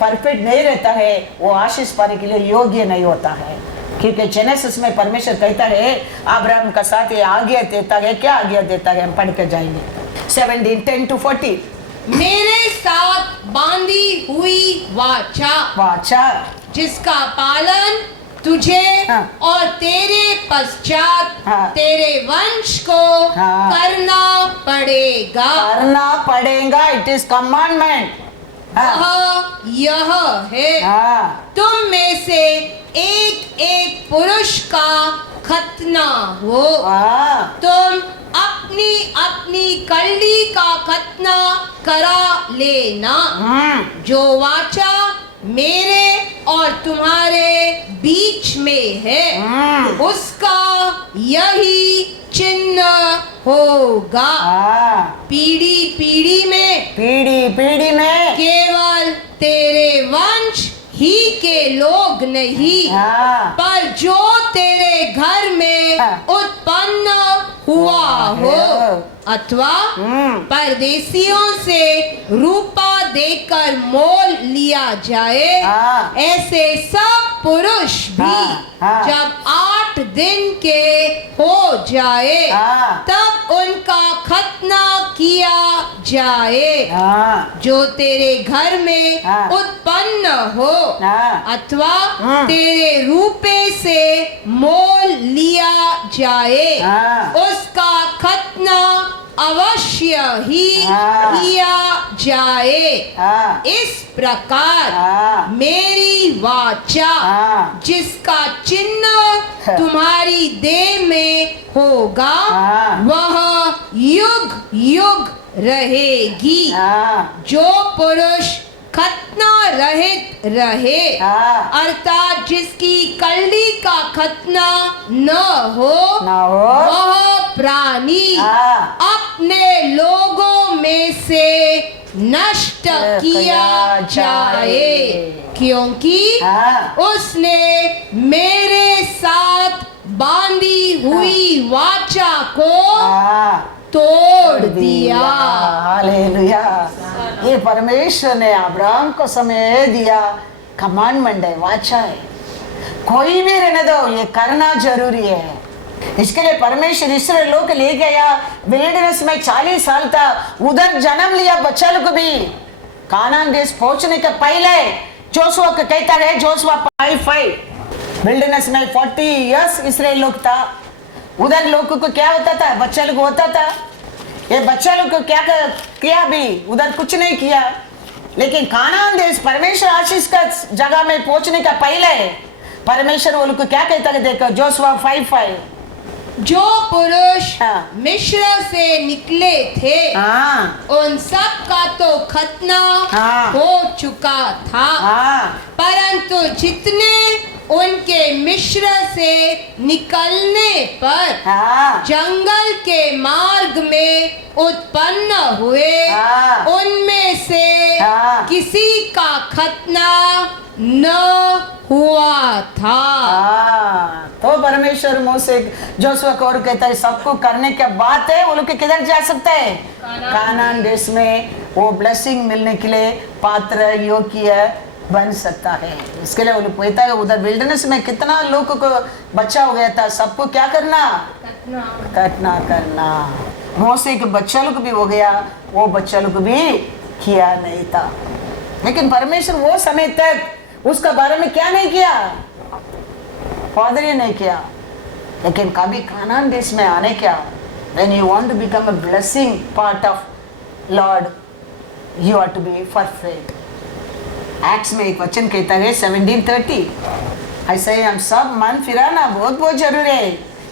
परफेक्ट नहीं रहता है, वो आशीष पाने के लिए योग्य नहीं होता है। क्योंकि जेनेसिस में परमेश्वर कहता है अब्राहम का साथ ये आज्ञा देता है। क्या आज्ञा देता है? हम पढ़ के जाएंगे 17:10-14। मेरे साथ बांधी हुई वाचा जिसका पालन तुझे और तेरे पश्चात तेरे वंश को करना पड़ेगा। It is commandment. यह है तुम में से एक एक पुरुष का खतना हो। तुम अपनी अपनी कल्ली का खतना करा लेना, जो वाचा मेरे और तुम्हारे बीच में है, उसका यही चिन्ह होगा। पीढ़ी पीढ़ी में केवल तेरे वंश ही के लोग नहीं, पर जो तेरे घर में उत्पन्न हुआ हो अथवा परदेशियों से रूपा देकर मोल लिया जाए, ऐसे सब पुरुष भी जब 8 दिन के हो जाए तब उनका खतना किया जाए। जो तेरे घर में उत्पन्न हो अथवा तेरे रूपे से मोल लिया जाए, उसका खतना अवश्य ही किया जाए। इस प्रकार मेरी वाचा जिसका चिन्ह तुम्हारी देह में होगा, वह युग युग रहेगी। जो पुरुष खतना रहित रहे, अर्थात जिसकी कल्ली का खतना न हो, वह प्राणी अपने लोगों में से नष्ट किया जाए, क्योंकि उसने मेरे साथ बांधी हुई वाचा को तोड़ दिया। हालेलुया। ये परमेश्वर ने अब्राहम को समय दिया, कमांडमेंट है, वाचा है। कोई भी रहने दो, ये करना जरूरी है। इसके लिए परमेश्वर इस्राएल लोग ले गया विल्डरनेस में 40 साल तक, उधर जन्म लिया बच्चा लोग भी। कानान देश पहुंचने के पहले जोशुआ को कहता है, जोशुआ 5:5, विल्डरनेस में 40 इयर्स इस्राएल लोग था। उधर लोगों को क्या होता था? बच्चा लोग होता था। ये बच्चा लोग को क्या किया? भी उधर कुछ नहीं किया। लेकिन कानान देश परमेश्वर आशीष का जगह में पहुंचने का पहले परमेश्वर वो लोग को क्या कहता है? देखो जोशुआ 5:5, जो पुरुष मिस्र से निकले थे उन सब का तो खतना हो चुका था, परंतु जितने उनके मिस्र से निकलने पर जंगल के मार्ग में उत्पन्न हुए, उनमें से किसी का खतना न हुआ था। तो परमेश्वर मोसे जोशुआ को और कहता है, सबको करने के बाद है वो लोग किधर जा सकते हैं? कानान देश में वो ब्लेसिंग मिलने के लिए पात्र योग्य बन सकता है। इसके लिए वो लोग कहता है उधर विल्डरनेस में कितना लोगों को बच्चा हो गया था, सबको क्या करना? कटना करना। मोसे के बच्चा लोग भी हो गया, वो बच्चा लोग भी किया नहीं था। लेकिन परमेश्वर वो समय तक उसका बारे में क्या नहीं किया? फादर ही नहीं किया। लेकिन कभी कानान देश में आने क्या When you want to become a blessing part of Lord, you have to be perfect. Acts में एक वचन कहता है 17:30, ऐसे ही हम सब मन फिराना बहुत बहुत जरूरी है।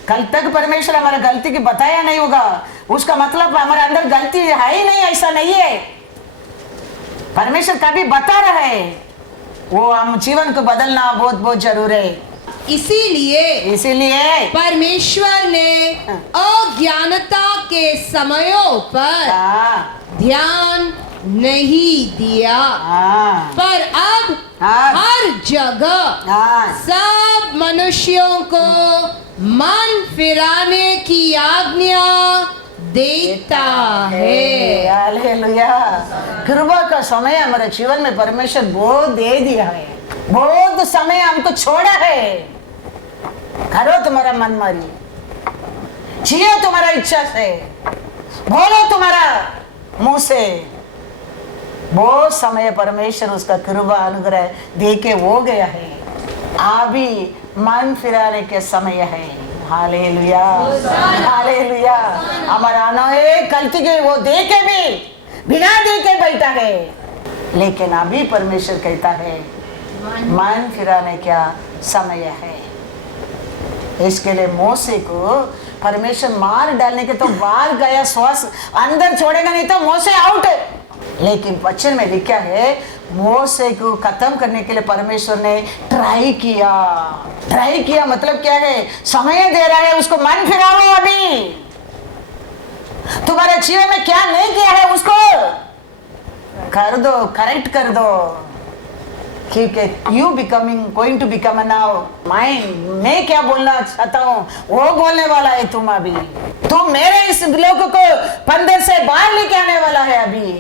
कल तक परमेश्वर हमारा गलती की बताया नहीं होगा, उसका मतलब हमारे अंदर गलती है ही नहीं, ऐसा नहीं है। परमेश्वर कभी बता रहा है, वो हम जीवन को बदलना बहुत बहुत जरूरी है। इसीलिए परमेश्वर ने अज्ञानता के समयों पर ध्यान नहीं दिया, पर अब हर जगह सब मनुष्यों को मन फिराने की आज्ञा देता है। हालेलुया। कृपा का समय हमारे जीवन में परमेश्वर बहुत दे दिया है, बहुत समय हमको छोड़ा है। करो तुम्हारा मन मारी, जियो तुम्हारा इच्छा से, बोलो तुम्हारा मुंह से। बहुत समय परमेश्वर उसका कृपा अनुग्रह दे के हो गया है, अभी मन फिराने के समय है। Hallelujah, hallelujah. हमारा अनेक गलती के वो दे के भी बिना दे के बैठा है, लेकिन अभी परमेश्वर कहता है मन फिराने का समय है। इसके लिए मोसे को परमेश्वर मार डालने के तो बाहर गया, श्वास अंदर छोड़ेगा नहीं तो मोसे आउट। लेकिन वचन में लिखा है मोसे को खत्म करने के लिए परमेश्वर ने ट्राई किया मतलब क्या है, समय दे रहा है उसको, मन फिराओ। अभी तुम्हारे जीवन में क्या नहीं किया है उसको कर दो, करेक्ट कर दो, क्योंकि you going to become now mind. मैं क्या बोलना चाहता हूँ वो बोलने वाला है तुम। अभी तुम मेरे इस लोग को पंदर से बाहर लेके आने वाला है अभी,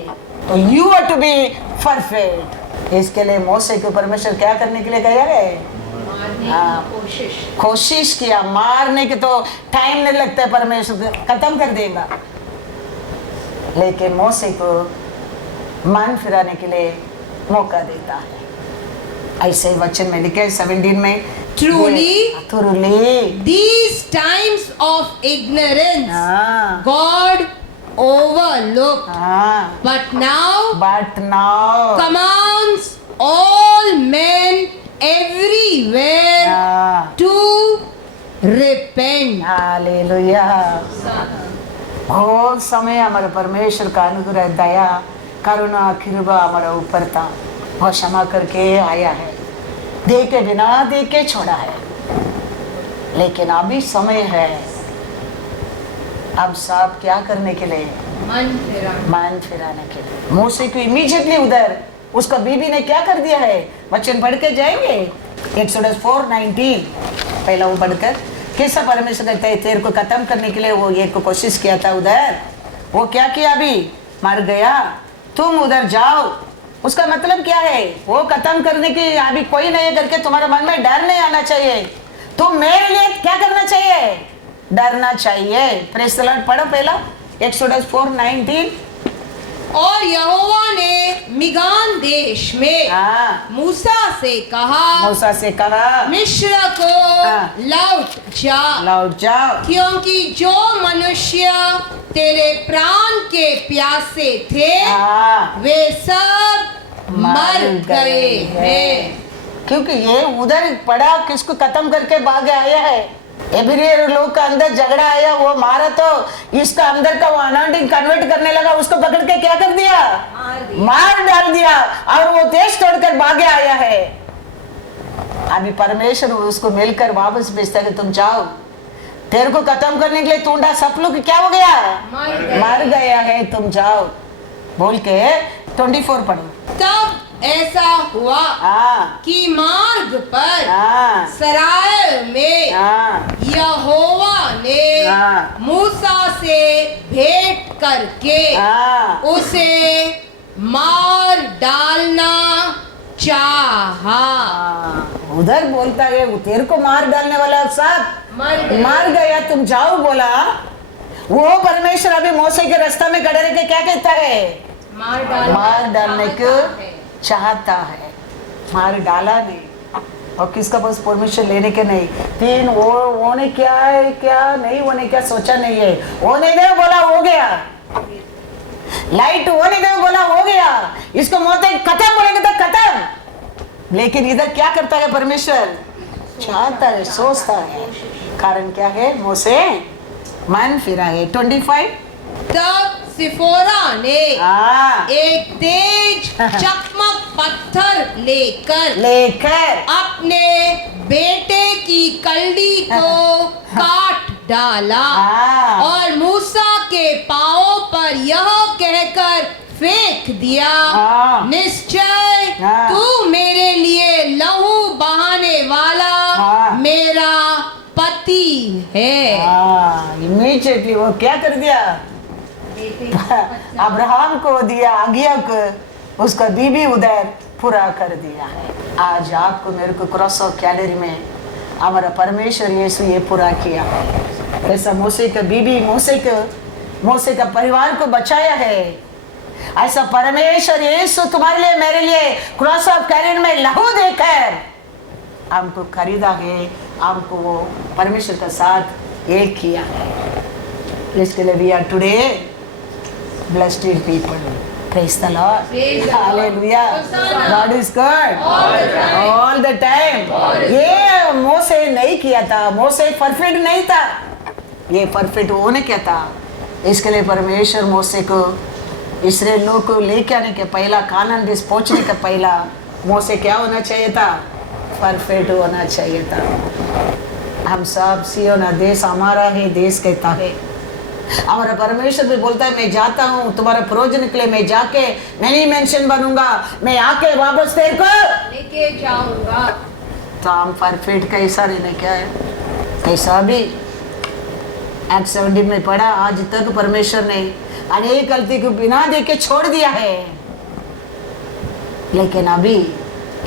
तो you are to be perfect. इसके लिए मोसे को परमेश्वर क्या करने के लिए गया है, कोशिश किया। मारने के तो टाइम नहीं लगता है, परमेश्वर खत्म कर देगा, लेकिन मोसे को मन फिराने के लिए मौका देता है। ऐसे वचन में लिखे 17 में, Truly these times of ignorance God overlooked, but now commands all men everywhere to repent. Hallelujah. बहुत समय हमारे परमेश्वर का अनुग्रह, दया, करुणा, कृपा हमारे ऊपर था, वो क्षमा करके आया है, दे के बिना दे के छोड़ा है। लेकिन अभी समय है, अब सब क्या करने के लिए, मन फिराने के लिए। मूसे को इमीडिएटली उधर उसका बीबी ने क्या कर दिया है, वचन पढ़ के जाएंगे एक्सोडस 4:19। पहला वो पढ़कर कैसा परमेश्वर कहता है तेरे को खत्म करने के लिए वो एक को कोशिश किया था उधर, वो क्या किया, अभी मर गया, तुम उधर जाओ। उसका मतलब क्या है, वो खत्म करने की अभी कोई नहीं करके तुम्हारे मन में डर नहीं आना चाहिए। तुम मेरे लिए क्या करना चाहिए, डरना चाहिए। प्रेज़ द लॉर्ड पढ़ो पहला एक्सोडस 4:19। और यहोवा ने मिगान देश में मूसा से कहा मिस्र को लौट जाओ, क्योंकि जो मनुष्य तेरे प्राण के प्यासे थे वे सब मर गए हैं। क्योंकि ये उधर पड़ा किसको खत्म करके भाग आया है, एब्रियर लोग का अंदर झगड़ा आया, वो मारा तो इसका अंदर का वो अनॉइंटिंग कन्वर्ट करने लगा, उसको पकड़ के क्या कर दिया, मार डाल दिया, और वो देश छोड़कर भागे आया है। अभी परमेश्वर उसको मिलकर वापस भेजता है, तुम जाओ, तेरे को खत्म करने के लिए तूंडा सब लोग क्या हो गया, मर गया है, तुम जाओ बोल के 24 पढ़ो। तब ऐसा हुआ कि मार्ग पर सराय में यहोवा ने मूसा से भेंट करके उसे मार डालना चाहा। उधर बोलता है तेरे को मार डालने वाला सब मर गया, तुम जाओ बोला। वो परमेश्वर अभी मूसा के रास्ते में खड़े रह के क्या कहता है, मार डालने को चाहता है, मार डाला नहीं। और किसका बस परमिशन लेने के नहीं, 3 वो होने क्या है क्या नहीं होने क्या सोचा नहीं है, होने दे बोला हो गया, लाइट होने दे बोला हो गया, इसको मौत खत्म बोलेंगे तो खत्म। लेकिन इधर क्या करता है परमेश्वर, चाहता है, सोचता है। कारण क्या है, मोसे मन फिरा है। 25 तब सिफोरा ने हाँ एक तेज चकमक पत्थर लेकर अपने बेटे की कल्डी को काट डाला हाँ। और मूसा के पांवों पर यह कहकर फेंक दिया, हाँ। निश्चय हाँ। तू मेरे लिए लहू बहाने वाला हाँ। मेरा पति है। इमीडिएटली वो क्या कर दिया, अब्राहम को दिया आज्ञा को, उसका बीबी उधर पूरा कर दिया है। आज आपको मेरे को क्रॉस ऑफ कैलरी में हमारा परमेश्वर यीशु ये पूरा किया है। ऐसा मूसे का बीबी, मूसे का परिवार को बचाया है। ऐसा परमेश्वर यीशु तुम्हारे लिए मेरे लिए क्रॉस ऑफ कैलरी में लहू देकर हमको खरीदा है, हमको वो परमेश्वर का साथ एक किया है। इसके लिए we are today blessed people. Praise the Lord. Hallelujah. God is good. All the time. ये मोसे नहीं किया था, मोसे परफेक्ट नहीं था, ये परफेक्ट होने क्या था। इसके लिए परमेश्वर मोसे को इस्राएल लोग को लेके आने के पहला, कानान देश पहुंचने का पहला मोसे क्या होना चाहिए था, परफेक्ट होना चाहिए था। हम सब सियोन देश हमारा है, देश कहता है। हमारा परमेश्वर भी बोलता है मैं जाता हूँ तुम्हारे प्रयोजन के लिए, मैं जाके नहीं मेंशन बनूंगा, मैं आके वापस तेरे को लेके जाऊंगा। तो हम परफेक्ट कैसा रहने क्या है, कैसा भी एक्ट 17 में पढ़ा, आज तक परमेश्वर ने अनेक गलती को बिना देखे छोड़ दिया है। लेकिन अभी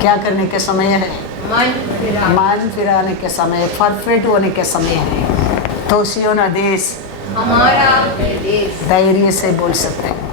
क्या करने के समय है, मन फिराने के समय, परफेक्ट होने के समय है। तो सियोन देश हमारा देश धैर्य से बोल सकते हैं।